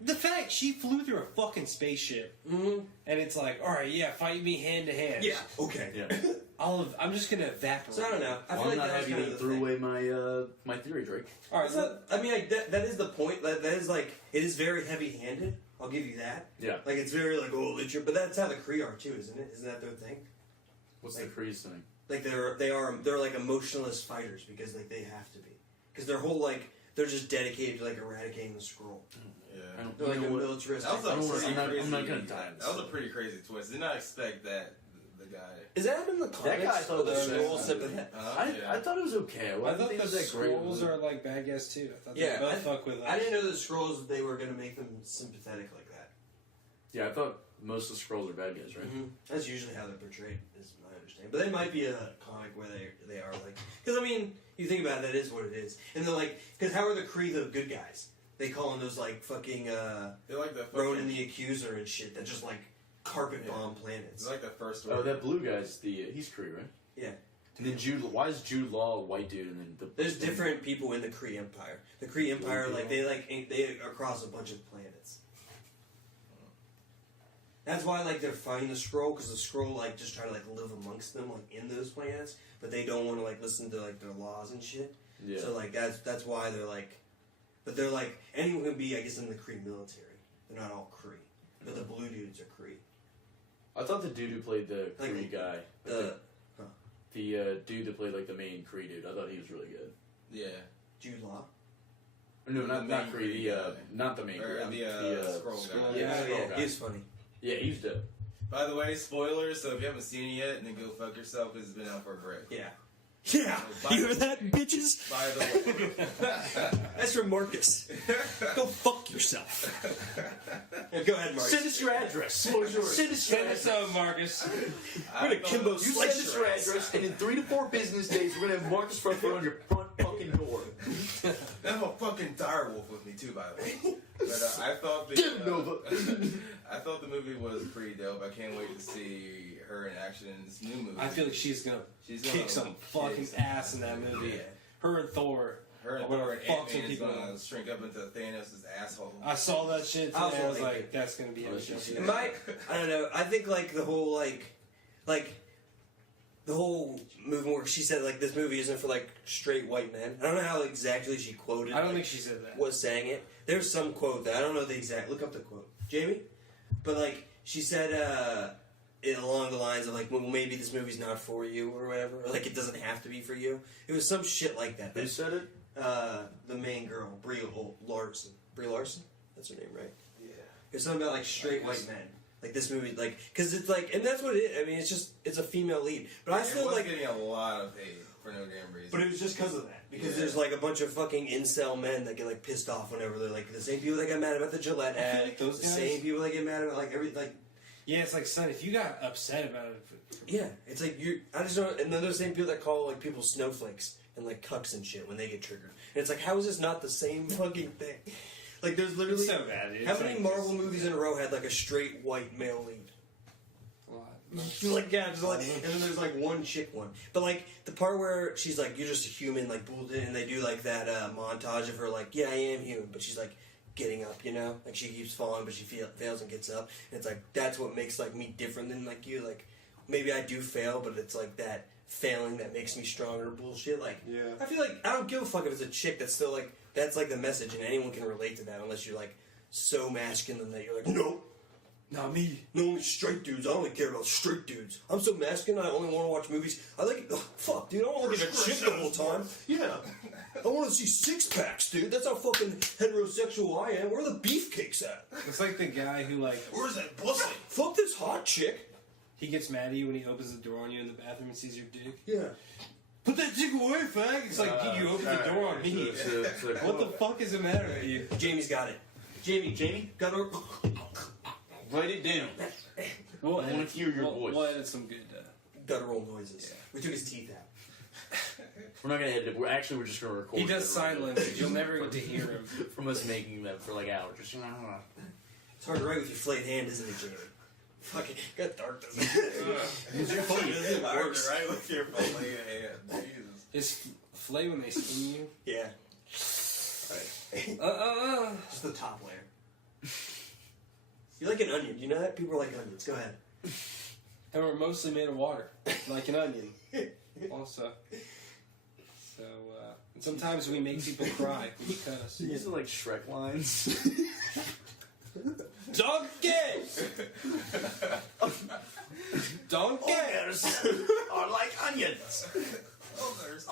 the fact she flew through a fucking spaceship, and it's like, all right, yeah, fight me hand to hand. Yeah. Okay. Yeah. I'm just gonna evaporate. So I don't know. I Well, feel I'm like not that was happy kind that of you the threw thing. away my theory, Drake. All right, It's not- I mean, that is the point. That is like, it is very heavy-handed. I'll give you that. Yeah. Like, it's very like, oh, literally, but that's how the Kree are too, isn't it? Isn't that their thing? What's Like- the Kree's thing? Like they're like emotionless fighters because like they have to be because their whole like they're just dedicated to like eradicating the scroll. Yeah. I don't, They're you like know a what? militaristic. That was a I don't wanna- pretty I'm not- crazy. I'm not gonna die on That was a this. pretty crazy twist. Did not expect that. The guy. Is that in the comics? guy I thought the was- scroll sympathetic. I thought it was okay. I thought think it the was that great. scrolls are like bad guys too. I thought Yeah, they both fuck with us. I didn't know the scrolls they were gonna make them sympathetic like that. Yeah, I thought most of the scrolls are bad guys, right? That's usually how they're portrayed, is my understanding. But there might be a comic where they are like, because I mean, you think about it, that is what it is. And they're like, because how are the Kree the good guys? They call them those like fucking They're like the Ronan the Accuser and shit that just like carpet bomb planets. It's like the first Oh, one. that blue guy's he's Kree, right? Yeah. And then why is Jude Law a white dude? And then There's different people in the Kree Empire. The Kree Empire, they are across a bunch of planets. That's why they're fighting the scroll because the scroll just try to live amongst them in those planets, but they don't want to listen to their laws and shit. Yeah. So that's why they're but they're anyone can be I guess in the Kree military. They're not all Kree, but the blue dudes are Kree. I thought the dude who played the Like, Kree guy, The the dude that played the main Kree dude, I thought he was really good. Yeah. Jude Law. No, not main Kree. Kree guy. Not the main Or Kree. the Skrull guy. Yeah, Yeah, Skrull guy. he's funny. Yeah, he's dope. By the way, spoilers. So if you haven't seen it yet, then go fuck yourself. Because it's been out for a break. Yeah. Yeah. You hear that, bitches? By the way, That's from Marcus. Go fuck yourself. Yeah, go ahead, Marcus. Send us your address. Send us your Send us address. some, Marcus. We're gonna Kimbo You slice send us your your ass. address, and in 3 to 4 business days, we're gonna have Marcus front on your front fucking door. That's a fucking direwolf with me too, by the way. But I thought Get him, Nova. I thought the movie was pretty dope. I can't wait to see her in action in this new movie. I feel like she's gonna She's kick gonna some fucking kick some ass in that movie. Yeah. Her and Thor. Her and I'm gonna Thor and fuck Ant-Man some is people gonna up. shrink up into Thanos' asshole. I saw that shit today. I also I was think like, that's gonna be Oh, a shit. It might, I don't know. I think the whole the whole movie where she said this movie isn't for straight white men. I don't know how exactly she quoted. I don't think she said that. was saying it. There's some quote that I don't know the exact. Look up the quote, Jamie. But she said it along the lines of well, maybe this movie's not for you or whatever. Or it doesn't have to be for you. It was some shit like that. Who said it? The main girl, Brie Larson. Brie Larson? That's her name, right? Yeah. It's something about straight white men. This movie, because it's and that's what it is. I mean, it's a female lead. But I It feel was getting a lot of hate for no damn reason. but it was just because of that. Because Yeah. there's a bunch of fucking incel men that get pissed off whenever they're the same people that got mad about the Gillette I feel ad. like those the guys- same people that get mad about Yeah, it's son, if you got upset about it, yeah. It's you. I just don't. And then there's the same people that call people snowflakes and cucks and shit when they get triggered. And it's how is this not the same fucking thing? There's literally it's so bad. Dude. how It's many Marvel movies in a row had a straight white male lead? A lot. Yeah, just and then there's one chick one. But the part where she's you're just a human, bullshit, and they do that montage of her yeah, I am human, but she's getting up, she keeps falling, but she fails and gets up, and it's that's what makes me different than you. Maybe I do fail, but it's that failing that makes me stronger. Bullshit. Yeah. I feel I don't give a fuck if it's a chick that's still that's the message, and anyone can relate to that unless you're so masculine that you're no. Not me. No, only straight dudes. I only care about straight dudes. I'm so masculine. I only want to watch movies. I fuck, dude. I don't want to look at a chick the whole time. Yeah. I want to see six packs, dude. That's how fucking heterosexual I am. Where are the beefcakes at? It's the guy who Where's that pussy? Fuck this hot chick. he gets mad at you when he opens the door on you in the bathroom and sees your dick. Yeah. Put that dick away, fag. It's dude, you opened the door on me. What the fuck is the matter with you? Jamie's got it. Jamie, got her. Write it down. We'll I wanna edit- hear your voice. We'll edit some good. Guttural noises. We took his teeth out. We're not gonna edit it. We're just gonna record. He does it. sign language. You'll never get to hear him. From us making them for hours. Just It's hard to write with your flayed hand, isn't it, Jamie? Fucking got dark, doesn't it? It's your fucking, doesn't it? Hard Works. to write with your full hand. Jesus. His flay when they skin you. Yeah. Alright. Just the top layer. You're like an onion. You know that? People are like onions. Go ahead. And we're mostly made of water, like an onion. Also. So, and sometimes we make people cry when you cut us. These are like Shrek lines. Donkey! Donkey! Ogres are like onions.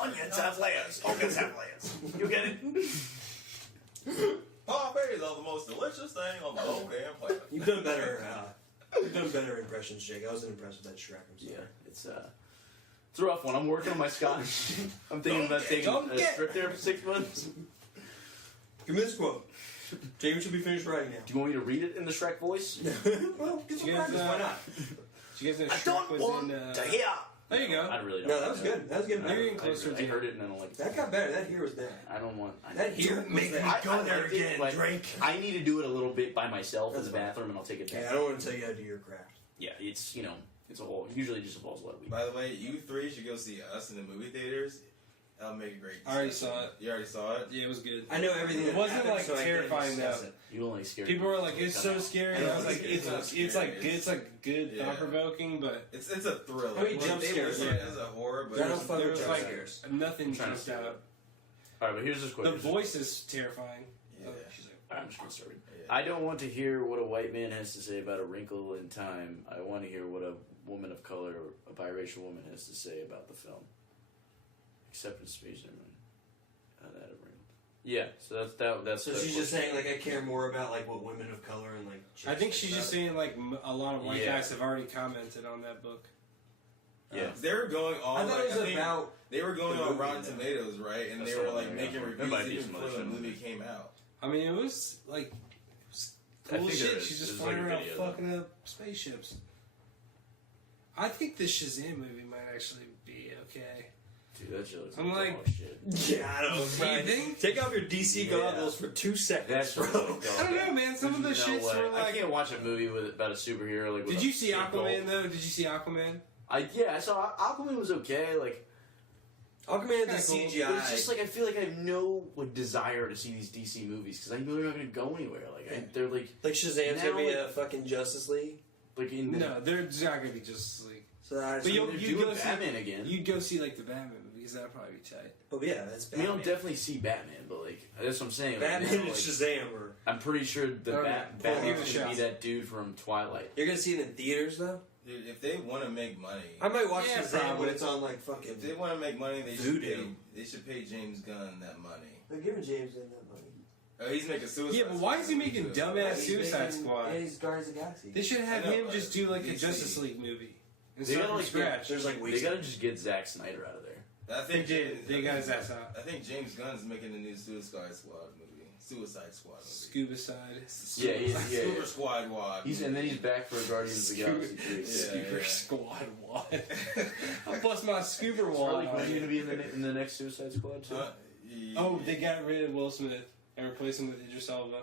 Onions have layers. Ogres have layers. You get it? Parfaits are the most delicious thing on the whole damn planet. You've done better. You've done better impressions, Jake. I wasn't impressed with that Shrek. I'm sorry. Yeah, it's a rough one. I'm working on my Scottish. I'm thinking about taking a trip there for 6 months. Give me this quote. James should be finished writing now. Do you want me to read it in the Shrek voice? Well, get some You guys, practice. Why not? Did you guys know I Shrek don't was want in, to hear. There you go. I really don't. No, that was good. That was good. You're getting closer I to heard it and I don't like it. That got better. That here was there. I don't want. That here was there. I like it, like, I need to do it a little bit by myself in the bathroom, and I'll take it back. Yeah, I don't want to tell you how to do your craft. Yeah, it's it's a whole. Usually, just involves a lot of weed. By the way, you three should go see us in the movie theaters. That'll make a great. I already discussion. saw it. You already saw it. Yeah, it was good. I know everything. It that wasn't, happened, like, so I can't terrifying, discuss though. it. You only scared. People were like, "It's so scary." And I was like, It's not "It's like scary. it's like good, Yeah. thought provoking, but It's a thriller. How many Like, jump they scares listed are it there? as a horror, but I it don't was- fuck there with was jump like scares. nothing trying to jumped see out. it. All right, but here's this The question. voice is terrifying. Yeah. Oh, she's like, I'm just gonna start. Yeah. I don't want to hear what a white man has to say about a wrinkle in time. I want to hear what a woman of color, a biracial woman, has to say about the film. Except in Space Jam. Yeah, so that's. So the she's just question. saying, like, I care more about, like, what women of color and, like, I think chicks she's about just it. saying like a lot of white Yeah. guys have already commented on that book. Yeah. They were going on. I thought like, it was think about. They were going the on movie, Rotten though. Tomatoes, right? And That's they were all like I making got. There might reviews be even some before other the shit. movie came out. I mean, it was like I cool think there shit. is. She's just There's, flying like, a around video, fucking up spaceships. I think the Shazam movie might actually be okay. Dude, that shit looks I'm like like- dog shit. Yeah, I don't know. What do you think? Take off your DC Yeah. goggles for 2 seconds, That's bro. I don't know, man. Some of the shits were I like. can't watch a movie about a superhero. Like, with Did a you see big Aquaman gulp. though? Did you see Aquaman? I saw Aquaman was okay. Like, Aquaman Kinda the cool. CGI. but it's just like I feel like I have no desire to see these DC movies because I know they're not going to go anywhere. Like, they're like Shazam's now, gonna be like- a fucking Justice League. in No, they're not gonna be just like. So I But you'll- they're you doing go see- Batman again. You'd go see like the Batman movie because that'd probably be tight. Oh yeah, that's I mean, I'll Batman. definitely see Batman, but like that's what I'm saying. Like, Batman now, and like, Shazam are. I'm pretty sure the All right, give Batman's it a gonna be shot. that dude from Twilight. You're gonna see it in theaters though. Dude, if they want to make money, I might watch Yeah, Shazam probably. when it's on like fucking. if they want to make money, Voodoo. they should pay James Gunn that money. They're giving James in that money. Oh, he's making Suicide. Yeah, but why is he Squad making too. dumbass He's Suicide making- Squad? Yeah, he's Guardians of the Galaxy. They should have I know, him but just do like a DC. Justice League movie and They start gotta, from like, scratch. There's like They ways. gotta just get Zack Snyder out of there. I think They did. They got his ass out. I think James Gunn's making a new Suicide Squad movie. Suicide Squad movie. Scuba side. Yeah, yeah. Super Squad Wad. And then he's back for Guardians of the Galaxy 3. Yeah. Scuba squad wad. I bust my scuba Is wad. Harley on Quinn you. gonna be in the next Suicide Squad too? Yeah. Oh, they got rid of Will Smith and replaced him with Idris Elba.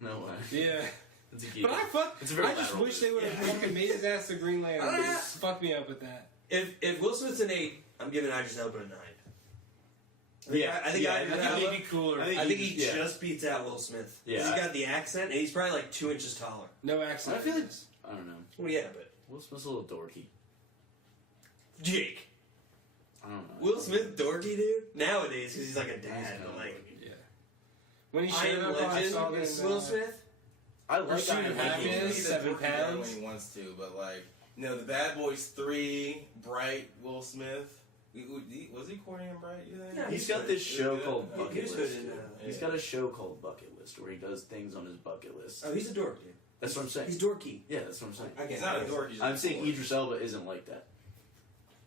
No way. Yeah, It's a geek. but It's a very I just lateral wish they would have Yeah. fucking made his ass the Green Lantern. They just fucked me up with that. If Will Smith's an 8, I'm giving Idris Elba a 9. Yeah, I think yeah, Idris I think Elba. maybe cooler. I think he yeah. just beats out Will Smith. 'Cause Yeah. He's got the accent, and he's probably like 2 inches taller. No accent. I feel like I don't know. Well, yeah, but Will Smith's a little dorky. Jake. I don't know. Will Smith dorky, dude? Nowadays, because he's like a He's dad. kinda But like, dorky. Yeah. When he I showed Am up, I saw Legend, this. Will Smith. I like Pursuit I of Am Happiness. Legend. He's a 7 dorky dad pounds. when he wants to, but like, you know, the Bad Boys 3, Bright, Will Smith. Was he corny and Bright? You think? Yeah, He's got this show Yeah. called He Bucket was List. good in, too. yeah. He's got a show called Bucket List where he does things on his bucket list. Oh, he's a dork, dude. That's what I'm saying. He's dorky. Yeah, that's what I'm saying. I He's not a dork. He's just I'm saying bored. Idris Elba isn't like that.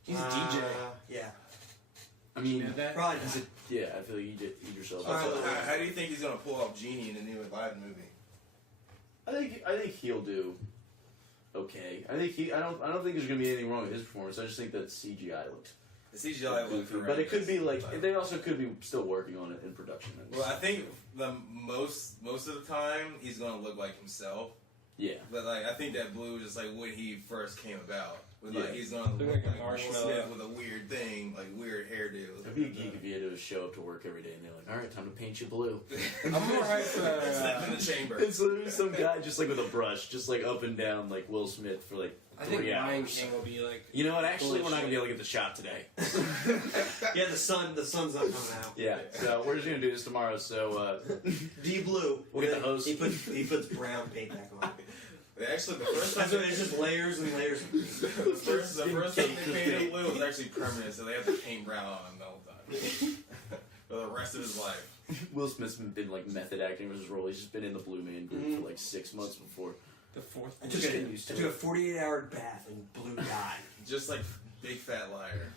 He's a DJ. Yeah. I You mean, know that? Probably he's not. yeah, I feel like Idris Elba. Alright, How do you think he's gonna pull off Genie in the new Aladdin movie? I think he'll do okay. I don't think there's gonna be anything wrong with his performance. I just think that CGI looked The CGI looks goofy, but it could be like they also could be still working on it in production. Well, I think the most of the time he's gonna look like himself. Yeah, But like, I think that blue was just like when he first came about With Yeah. like he's on the Look like a Will marshmallow. Smith with a weird thing, like weird hairdo. It'd be a geek if you had to show up to work every day and they're like, all right, time to paint you blue. I'm more hyped for. Step in the chamber. It's literally some guy just like with a brush, just like up and down like Will Smith for like I think 3 Lion hours. King will be like. You know what? Actually, we're not gonna be Bullshit. able to get the shot today. Yeah, the sun's not coming out. Yeah, so we're just gonna do this tomorrow. So Deep blue. We'll get the host. He puts brown paint back on. Actually, the first time That's what it's just layers and layers. the first time they painted blue was actually permanent, so they have to paint brown on him the whole time for the rest of his life. Will Smith's been like method acting with his role. He's just been in the Blue Man Group for like 6 months before. The fourth. I one. took Just a, get used to I took it. a 48-hour bath in blue dye. Just like big fat liar.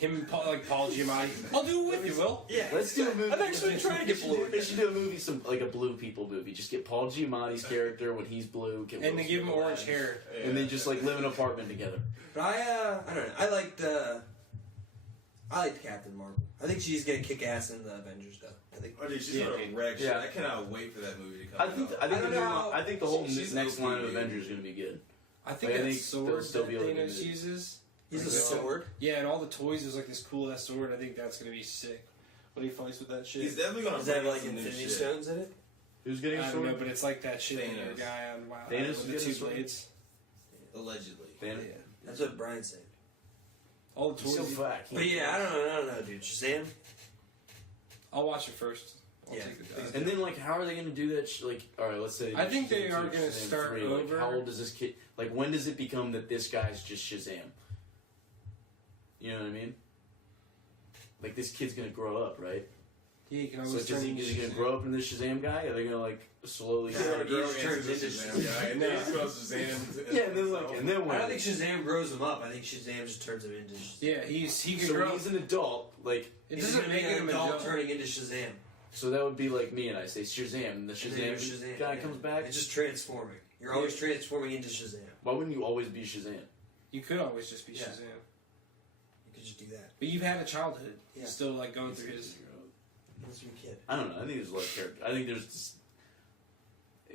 Him and Paul Giamatti. I'll do it with you, Will. Yeah, Let's do a movie. I'm actually trying to get blue. They should do a movie, like a Blue People movie. Just get Paul Giamatti's character when he's blue, get And Will they give him Smith orange black, hair. and then just like live in an apartment together. But I don't know. I liked Captain Marvel. I think she's gonna kick ass in the Avengers, though. I think. Oh, dude, she's Yeah, gonna wreck shit. yeah. I cannot wait for that movie to come I out. think I don't know. I think the whole She's next line of OP, dude. Avengers is gonna be good. I think Like, I that think sword they'll still that be able to Thanos do it. uses. He's a Like, sword. Yeah, and all the toys, there's like this cool ass sword. I think that's gonna be sick when he fights with that shit. He's definitely gonna Is that bring like some new Infinity shit. Stones in it? Who's getting I a don't know, sword? but it's like that shit that your Thanos. guy on Wild Thanos with is the getting two a sword? blades. Allegedly. Thanos? Yeah. That's what Brian's saying. All the He's toys. so fat. But yeah, I don't know, dude. Shazam. I'll watch it first. I'll Yeah. take the dive. And then, like, how are they going to do that? Like, all right, let's say. I think they Shazam are 2, gonna Shazam start 3, over. Like, how old is this kid? Like, when does it become that this guy's just Shazam? You know what I mean? Like, this kid's going to grow up, right? Yeah, you can So always is he turn going to grow up into this Shazam guy? Are they going to, like, slowly. Yeah. He's gonna grow He just into turns the into Shazam guy, and then he throws Shazam. Yeah, and then, like, and then I when? don't think Shazam grows him up. I think Shazam just turns him into Shazam. Yeah, he can So grow. when he's an adult, like, It He's doesn't gonna make be him an an adult adult. turning into Shazam. so that would be like me and I say Shazam, and the And then you're Shazam, guy yeah. comes back. It's just transforming. You're always transforming into Shazam. Why wouldn't you always be Shazam? You could always just be Yeah. Shazam. You could just do that. But you've had a childhood. Yeah. Still like going through his. Once you're a kid. I don't know. I think there's a lot of character. I think there's. Just,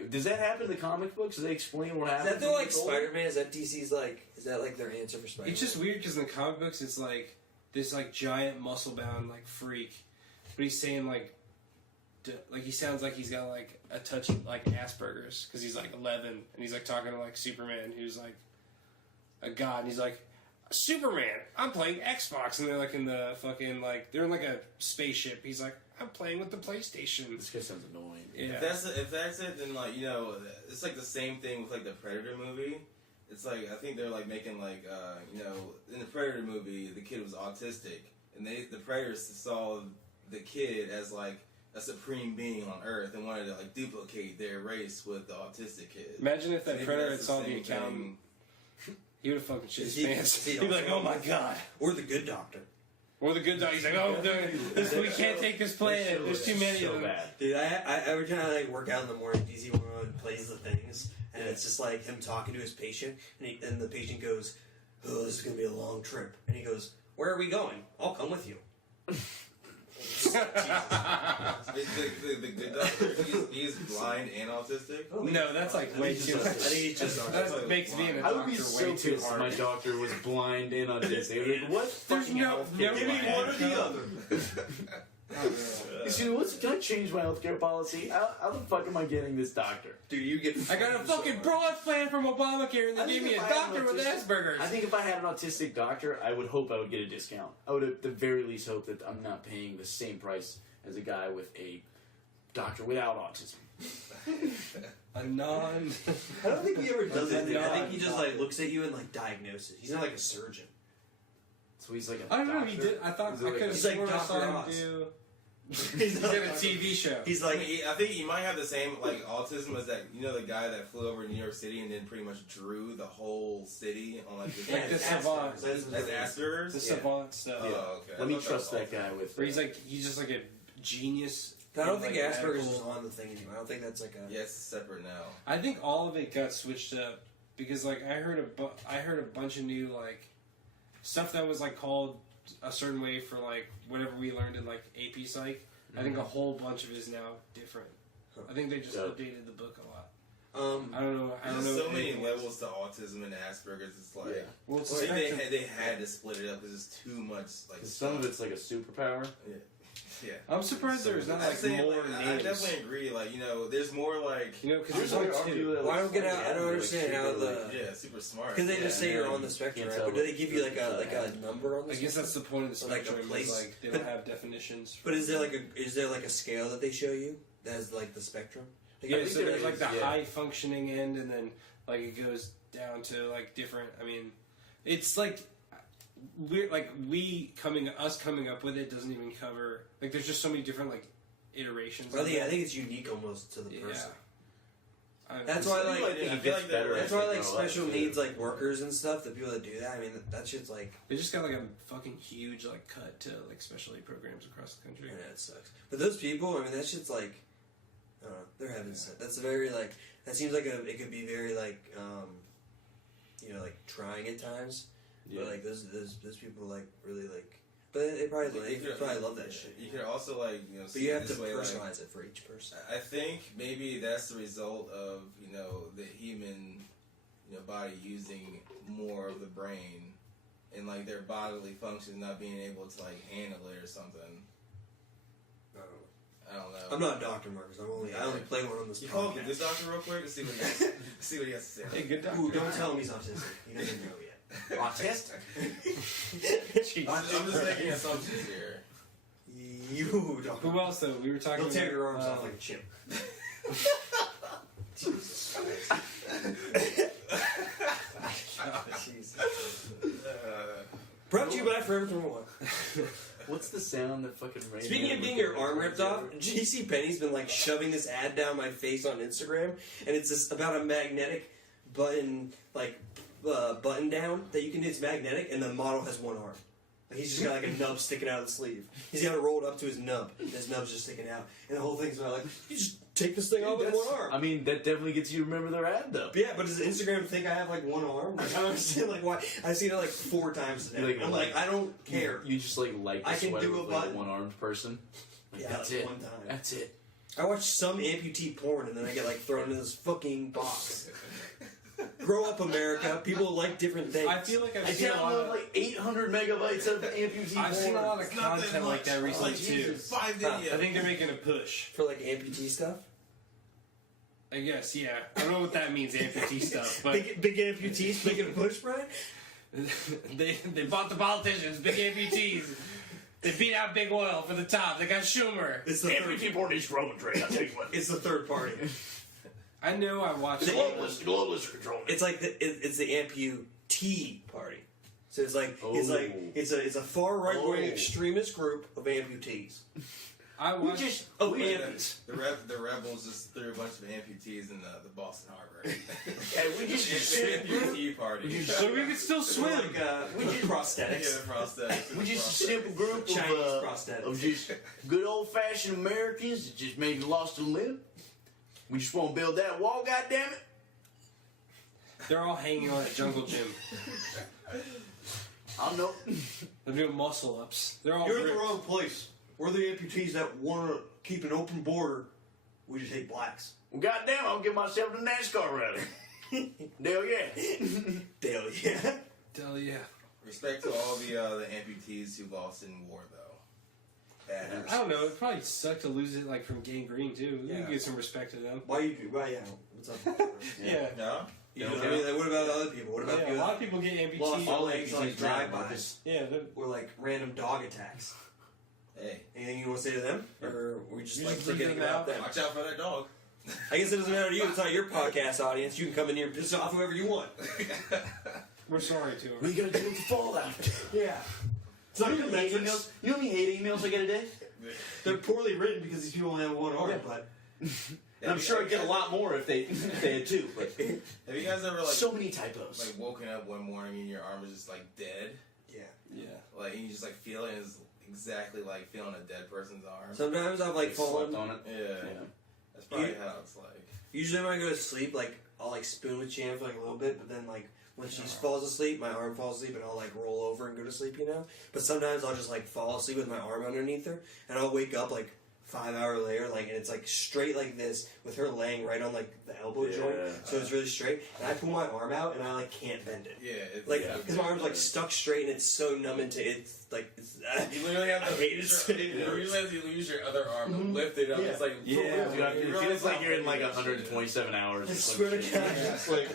does that happen in the comic books? Do they explain what Is happens? that their when like he gets older? Spider-Man? Is that DC's like? Is that like their answer for Spider-Man? It's just weird because in the comic books it's like this like giant muscle bound like freak, but he's saying like he sounds like he's got like a touch of like Asperger's because he's like 11 and he's like talking to like Superman who's like a god and he's like Superman, I'm playing Xbox, and they're like in the fucking like they're in like a spaceship. He's like, I'm playing with the PlayStation. This guy sounds annoying. Yeah, If that's it, then like it's like the same thing with like the Predator movie. It's like I think they're like making like in the Predator movie the kid was autistic and the Predators saw the kid as like a supreme being on Earth and wanted to like duplicate their race with the autistic kid. imagine if that Maybe Predator that's had saw the same accountant. thing. He would have fucking shit his Is he- pants. is he He'd be like, also- oh my god. or the Good Doctor. Or the good dog. He's like, oh, we can't take this planet. There's too many so of them. bad. Dude, I every time I like work out in the morning, DC One plays the things, and it's just like him talking to his patient, and the patient goes, "Oh, this is gonna be a long trip," and he goes, "Where are we going? I'll come with you." The good doctor, he's blind and autistic. No, that's like way too I much. think he's just. That makes being a I would be doctor so way pissed too if hard. my doctor was blind and autistic. I'd be like, what There's fucking no- healthcare no- do Give I me have? one or the other. Excuse me, can I change my healthcare policy? How the fuck am I getting this doctor? Dude, you get. I got a fucking broad plan from Obamacare, and they I gave think me a if I had doctor with autistic- Asperger's. I think if I had an autistic doctor, I would hope I would get a discount. I would at the very least hope that I'm not paying the same price as a guy with a doctor without autism. A non. I don't think he ever does But it. I think he not- just like looks at you and like diagnoses. He's not like a surgeon. So he's like a I don't know. doctor? He did. I thought Is it I like could have He's like sworn I saw Dr. him Oz. do. He's He did a TV show. He's I like. think he might have the same like autism as that the guy that flew over New York City and then pretty much drew the whole city on like this Like the savant. That's Asperger's. The savant stuff. Oh, okay. Let me trust that guy with. Where he's just like a genius. I don't think like, Asperger's is radical- on the thing anymore. I don't think that's like a. Yeah, it's separate now. I think all of it got switched up because like I heard a bunch of new like stuff that was like called a certain way for like whatever we learned in like AP Psych. I think a whole bunch of it is now different. I think they just Dope. updated the book a lot. I don't know. There's so many anything else. levels to autism and Asperger's. It's like Yeah. Well, it's a they spectrum. had to split it up because it's too much. Like Some of it's like a superpower. yeah. I'm surprised there's not like more I names. definitely agree. Like there's more like You know, because there's only two. Well, I don't get out. I don't understand how the yeah, super smart. because they just say Yeah, you're on the you spectrum, can't right? tell But do they what give you like a the- number on the I guess that's the point of the Or like a spectrum. place. Is like they don't have definitions. But is there like a scale that they show you that has like the spectrum? Like, Yeah, I think so there there's is, like the yeah. high functioning end, and then like it goes down to like different. I mean, it's like we're like us coming up with it doesn't even cover like there's just so many different like iterations. But I of think it. it's unique almost to the Yeah. person. I don't That's know. why I like feel it gets like better that's as why you like grow up, special too. needs like workers and stuff, the people that do that. I mean that shit's like They just got like a fucking huge like cut to like special aid programs across the country. yeah, it sucks. But those people, I mean that shit's like I don't know, they're having that's a very like that seems like it could be very like like trying at times. Yeah. But like those people like really like but they probably love that shit. You could also like But see you it have to this way, like, personalize it for each person. I think maybe that's the result of the human body using more of the brain and like their bodily functions not being able to like handle it or something. I don't know. I'm not a doctor, Marcus. I only play one on this You call podcast. this doctor real quick to see what he has, see what he has to say. Hey, good doctor. Ooh, don't tell him he's autistic. He doesn't know yet. Autistic. I'm just making assumptions here. You don't. Who else though? We were talking. He'll tear your arms about, off like a chip. Brought to you by Forever 21. What's the sound that fucking rain? Speaking of getting your arm ripped off, JC Penney's been like shoving this ad down my face on Instagram, and it's just about a magnetic button, button down that you can. It's magnetic, and the model has one arm. Like, he's just got like a nub sticking out of the sleeve. He's got it rolled up to his nub. And his nub's just sticking out, and the whole thing's about like you just take this thing off with one arm. I mean, that definitely gets you to remember their ad though. Yeah, but does Instagram think I have like one arm? Like, I don't understand like why. I've seen it like 4 times today. Like, I'm like, I don't care. You just like the I can sweater do a with, like, button. a one-armed person. Like, Yeah, that's like it. one time. That's it. I watch some amputee porn and then I get like thrown in this fucking box. Grow up, America. People like different things. I feel like I I've seen a lot download of. like 800 megabytes of amputee I've seen a porn. lot of It's not that content like that much. recently Like, too. Jesus, 5 videos. I think they're making a push. for like amputee stuff. I guess, yeah. I don't know what that means, amputee stuff, but Big amputees making a push, Brian. they bought the politicians, big amputees. They beat out Big Oil for the top. They got Schumer. It's the third. porn is growing trade. I'll tell you what. It's the third party. I know I watched The it. globalists are controlling it. It's like it's the amputee party. So it's like it's a far right wing Oh. extremist group of amputees. I watched. Of The, amputees. the rebels just threw a bunch of amputees in the Boston Harbor. And we just The amputee party. So we could still swim. Like, we do prosthetics. Yeah, prosthetics. we're just a simple group Chinese prosthetics. of just good old-fashioned Americans that just maybe lost a limb. We just want to build that wall, goddammit. They're all hanging on at Jungle Gym. I don't know. They're doing muscle ups. They're all You're in the ripped. wrong place. We're the amputees that want to keep an open border. We just hate blacks. Well, goddamn, I'll give myself a NASCAR rally. Hell yeah. Dale, yeah. Hell yeah. Respect to all the amputees who lost in war, though. Badass. I don't know. It probably sucked to lose it like from gangrene too. You Yeah. can get some respect to them. Why you? Why yeah? What's up? Yeah. No? You know, I mean, like, what about other people? What about Yeah, a people lot of people get amputees. lost their all legs amputees like die, drive-bys Yeah, or like random dog attacks? Hey, Anything you want to say to them, or we just You like just leave forgetting them about out. them? watch out for that dog. I guess it doesn't matter to you. It's not your podcast audience. You can come in here and piss off whoever you want. we're sorry to What are them. you gonna do with the fallout? Yeah. It's not You your know how many metrics. emails? You know how many hate emails I get a day? They're poorly written because these people only have one arm, Yeah. but And I'm sure I'd get a lot more if they had two. But Have you guys ever like so many typos. like woken up one morning and your arm is just like dead? yeah. Yeah. Like and you just like feel it is exactly like feeling a dead person's arm. Sometimes I've like Slept fallen. on it. Yeah. Yeah. That's probably You- how it's like. Usually when I go to sleep, like I'll like spoon with Chan for like a little bit, but then like when she falls asleep, my arm falls asleep, and I'll like roll over and go to sleep, you know. But sometimes I'll just like fall asleep with my arm underneath her, and I'll wake up like 5-hour layer, like, and it's like straight like this with her laying right on like the elbow joint, so it's really straight. And I pull my arm out and I like can't bend it. Yeah, it's, Like, because my arm's like stuck straight and it's so numb into it's like it's. You literally have to I hate it. You usually have to use your other arm to lift it up. Yeah. It's like Dude, it feels like you're in like 127 hours. I or some swear to shit. God. It's like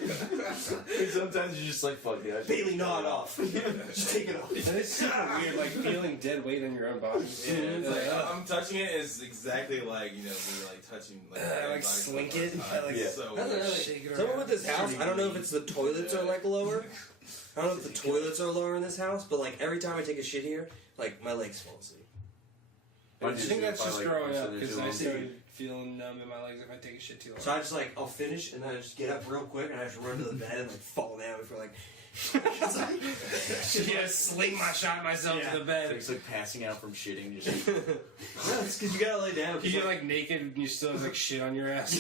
sometimes you're just like, fuck it. Bailey, gnaw it off. Just take it off. And it's super weird, like feeling dead weight on your own body. Yeah, it's like I'm touching it. It's exactly like me like touching like. I like body slink for the it. first I time. like So That's weird. another Shake it thing. Someone around. with this house, I don't know if it's the toilets are like lower. I don't know if the toilets are lower in this house, but like every time I take a shit here, like my legs fall asleep. I think that's just growing up because I see. started feeling numb in my legs if I take a shit too long. So I just like I'll finish and then I just get up real quick and I have to run to the bed and like fall down before like. It's like yeah, sling my shot myself Yeah. to the bed. It's like passing out from shitting. Just no, it's because you gotta lay down. You get like naked and you still have like shit on your ass.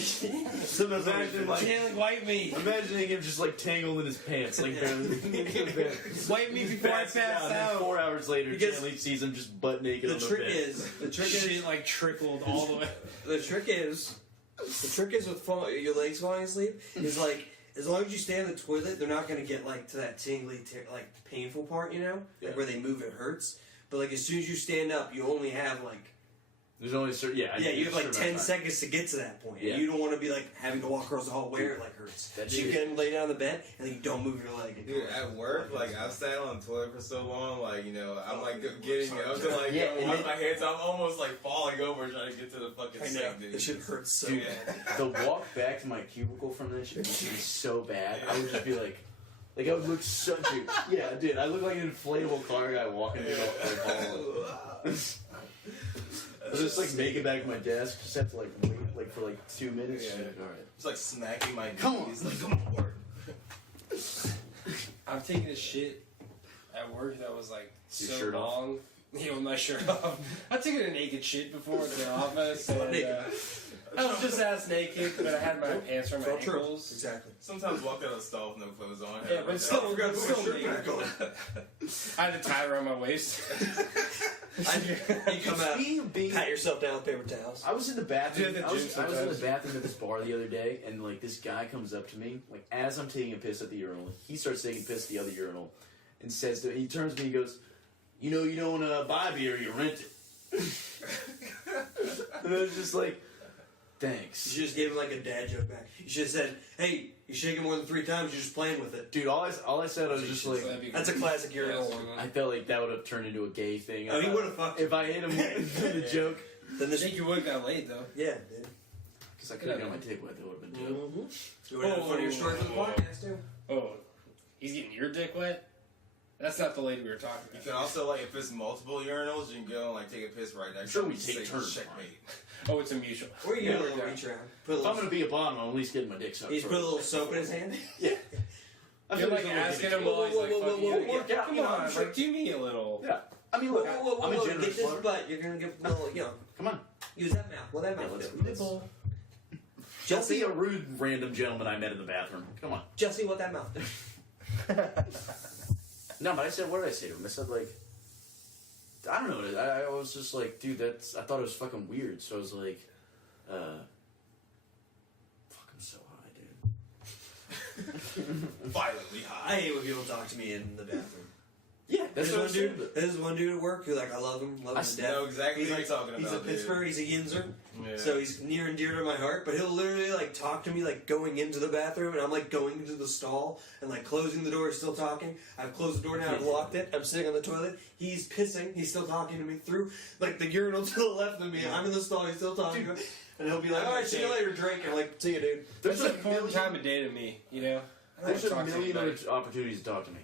sometimes imagine like Can't wipe me. imagining him just like tangled in his pants, like barely. Wipe me before I Passes pass out, and then out. 4 hours later, Because Chandler sees him just butt naked The on the trick bed. is Shit like trickled all the way. the trick is with your legs falling asleep is like as long as you stay on the toilet, they're not gonna get like to that tingly, like painful part, you know, Yeah. like where they move, it hurts. But like as soon as you stand up, you only have like There's only a certain you have like 10 seconds. seconds to get to that point. Yeah. You don't want to be like having to walk across the hall where it like hurts. That So you shit- can lay down on the bed and then you don't move your leg. Dude, at work, like I've sat on the toilet for so long, like I'm like getting up to like Yeah, and wash then- my hands. I'm almost like falling over trying to get to the fucking I know. sink, dude. This shit hurts so Dude, bad. the walk back to my cubicle from that shit used to be so bad. I would just be like I would look so dude. Yeah, dude, I look like an inflatable car guy walking through the hall. I just like make it back to my desk. Just have to like wait like for like 2 minutes. Yeah. All right. It's like smacking my Come on. knees. Like, come on, work. I've taken a shit at work that was like Your so shirt off? long. Yeah, with my shirt off. I've taken a naked shit before at the office. And, I was just ass naked, but I had my pants around my It's all true. ankles. Exactly. Sometimes walk out of the stall with no clothes on. Yeah, but still, Oh, we got to still put my shirt naked. back on. I had to tie it around my waist. You come out, pat yourself down with paper towels. I was in the bathroom. Do you have I the was juice in the sometimes? bathroom at this bar the other day, and like this guy comes up to me, like as I'm taking a piss at the urinal. He starts taking a piss at the other urinal, and says to me, he turns to me, he goes, "You know, you don't buy beer, you rent it." And I was just like, "Thanks, You just gave him like a dad joke back. You should have said, "Hey, you shake it more than 3 times. You're just playing with it." dude." All I said, I was just like, That's a classic urinal one. I felt like that would have turned into a gay thing. Oh, he would have fucked you. if I hit him with the joke, Then I this, think you would have got laid though. yeah, dude. because I couldn't get my dick wet. That would have been dope. Mm-hmm. You want to have a funnier story for the podcast too? Oh, he's getting your dick wet? That's not the lady we were talking You about. can also like if it's multiple urinals, you can go and like take a piss right next Sure, to we them take and say, turns. checkmate. Oh, it's a mutual. Or you Yeah, do a we're little down. reach around. Put a If I'm little, gonna be a bottom, I'm at least getting my dick sucked. he's put a first. little soap in his hand. Yeah. I You're feel like I'm asking gonna him get it. while he's like, whoa, whoa, fucking, whoa, you whoa, gotta get- whoa, come you know, on, I'm sure- like, do me a little. Yeah. I mean, Whoa, look, whoa, whoa, whoa, I'm a whoa! generous Get this lover. butt. You're gonna give a little, you know, Come on. use that mouth. Well, that Yeah, mouth. let's do. do this. Nipple. Don't be Jesse, a rude random gentleman I met in the bathroom. Come on. Jesse, what that mouth do? No, but I said, what did I say to him? I said, like, I don't know. I was just like, dude, I thought it was fucking weird. So I was like, fuck, I'm so high, dude. Violently I high. hate when people talk to me in the bathroom. Yeah, that's what I was saying. This is one dude at work who, like, I love him to I death. know exactly He's what like, you're talking he's about. a Pittsburgh. He's a Yinzer. Yeah. So he's near and dear to my heart, but he'll literally like talk to me like going into the bathroom, and I'm like going into the stall and like closing the door, still talking. I've closed the door now, I've locked it. I'm sitting on the toilet. He's pissing. He's still talking to me through like the urinal to the left of me. I'm in the stall. He's still talking, and he'll be like, "All right, see you later, Drake." And I'm like, "See you, dude." That's There's an a important million, time of day to me, you know? I don't there's a talk to million anybody. other opportunities to talk to me.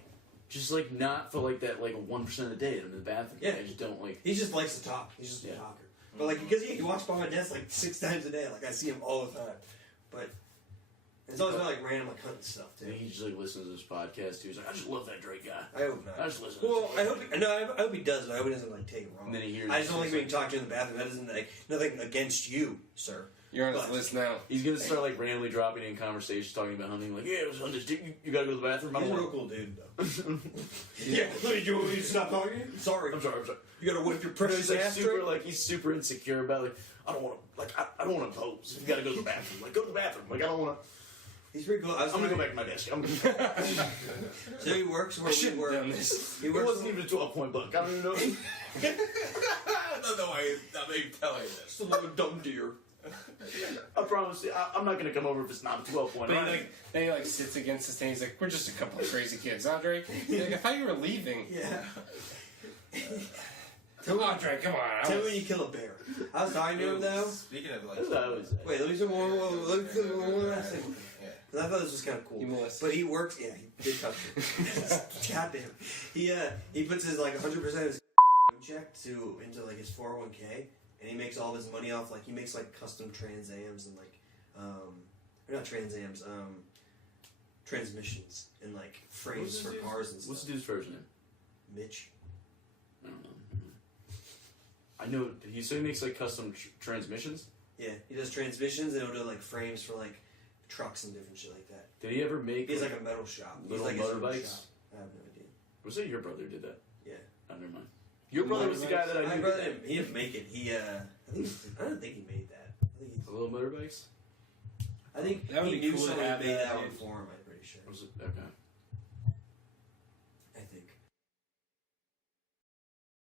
Just like not for like that, like 1% of the day that I'm in the bathroom. Yeah. I just don't like. He just likes to talk. He's just a Yeah. talker. But like because he walks by my desk like 6 times a day. Like I see him all the time. But it's always about like random like hunting stuff I too. think he just like listens to this podcast too. He's like, I just love that Drake guy. I hope not. I just listen. To Well, this I hope I hope he does, but I hope he doesn't like take it wrong. And then he hears. I just don't like being talked to in the bathroom. That isn't like nothing against you, sir. You're on his But- list now. He's gonna start like randomly dropping in conversations talking about hunting. Like, yeah, I was hunting. You gotta go to the bathroom. I He's a don't real want. cool dude, though. Yeah, you want me to stop talking? Sorry. I'm sorry. You gotta whip your He's precious like ass super, straight? like he's super insecure about like I don't want to like I don't want to pose. You gotta go to the bathroom. Like go to the bathroom. Like I don't want to. He's pretty cool. I'm gonna go back to my desk. So he works where I we shouldn't work. have done this. He It works. wasn't even a 12-point book. I don't even know. I don't know why he's not maybe telling this. Just a little dumb deer. I promise you, I'm not gonna come over if it's not a 12-point. But then he sits against the stand. He's like, "We're just a couple of crazy kids, Andre." He's like, "I thought you were leaving." Yeah. Andre, come on. Tell me when you kill a bear. I was talking to him though. Speaking of like, That's what I always say. Wait, let me say one last thing. yeah. 'Cause I thought this was kind of cool. You molested. But he works. Yeah, he did touch me. Goddamn. He puts his like 100% of his check into like his 401k, and he makes all of his money off like he makes like custom Trans Ams and like or not Trans Ams transmissions and like frames for cars and stuff. What's the dude's first name? Mitch. I don't know. I know he makes like custom transmissions. Yeah, he does transmissions and he'll do like frames for like trucks and different shit like that. Did he ever make He has like a metal shop. little He's like his own motorbikes? shop. I have no idea. Was it your brother did that? Yeah. Oh, never mind. Your brother was the guy that I My knew. brother didn't, he didn't make it. I don't think he made that. The little motorbikes. I think That would he be knew cool to somebody have made that, that one dude. for him. I'm pretty sure. Was it okay?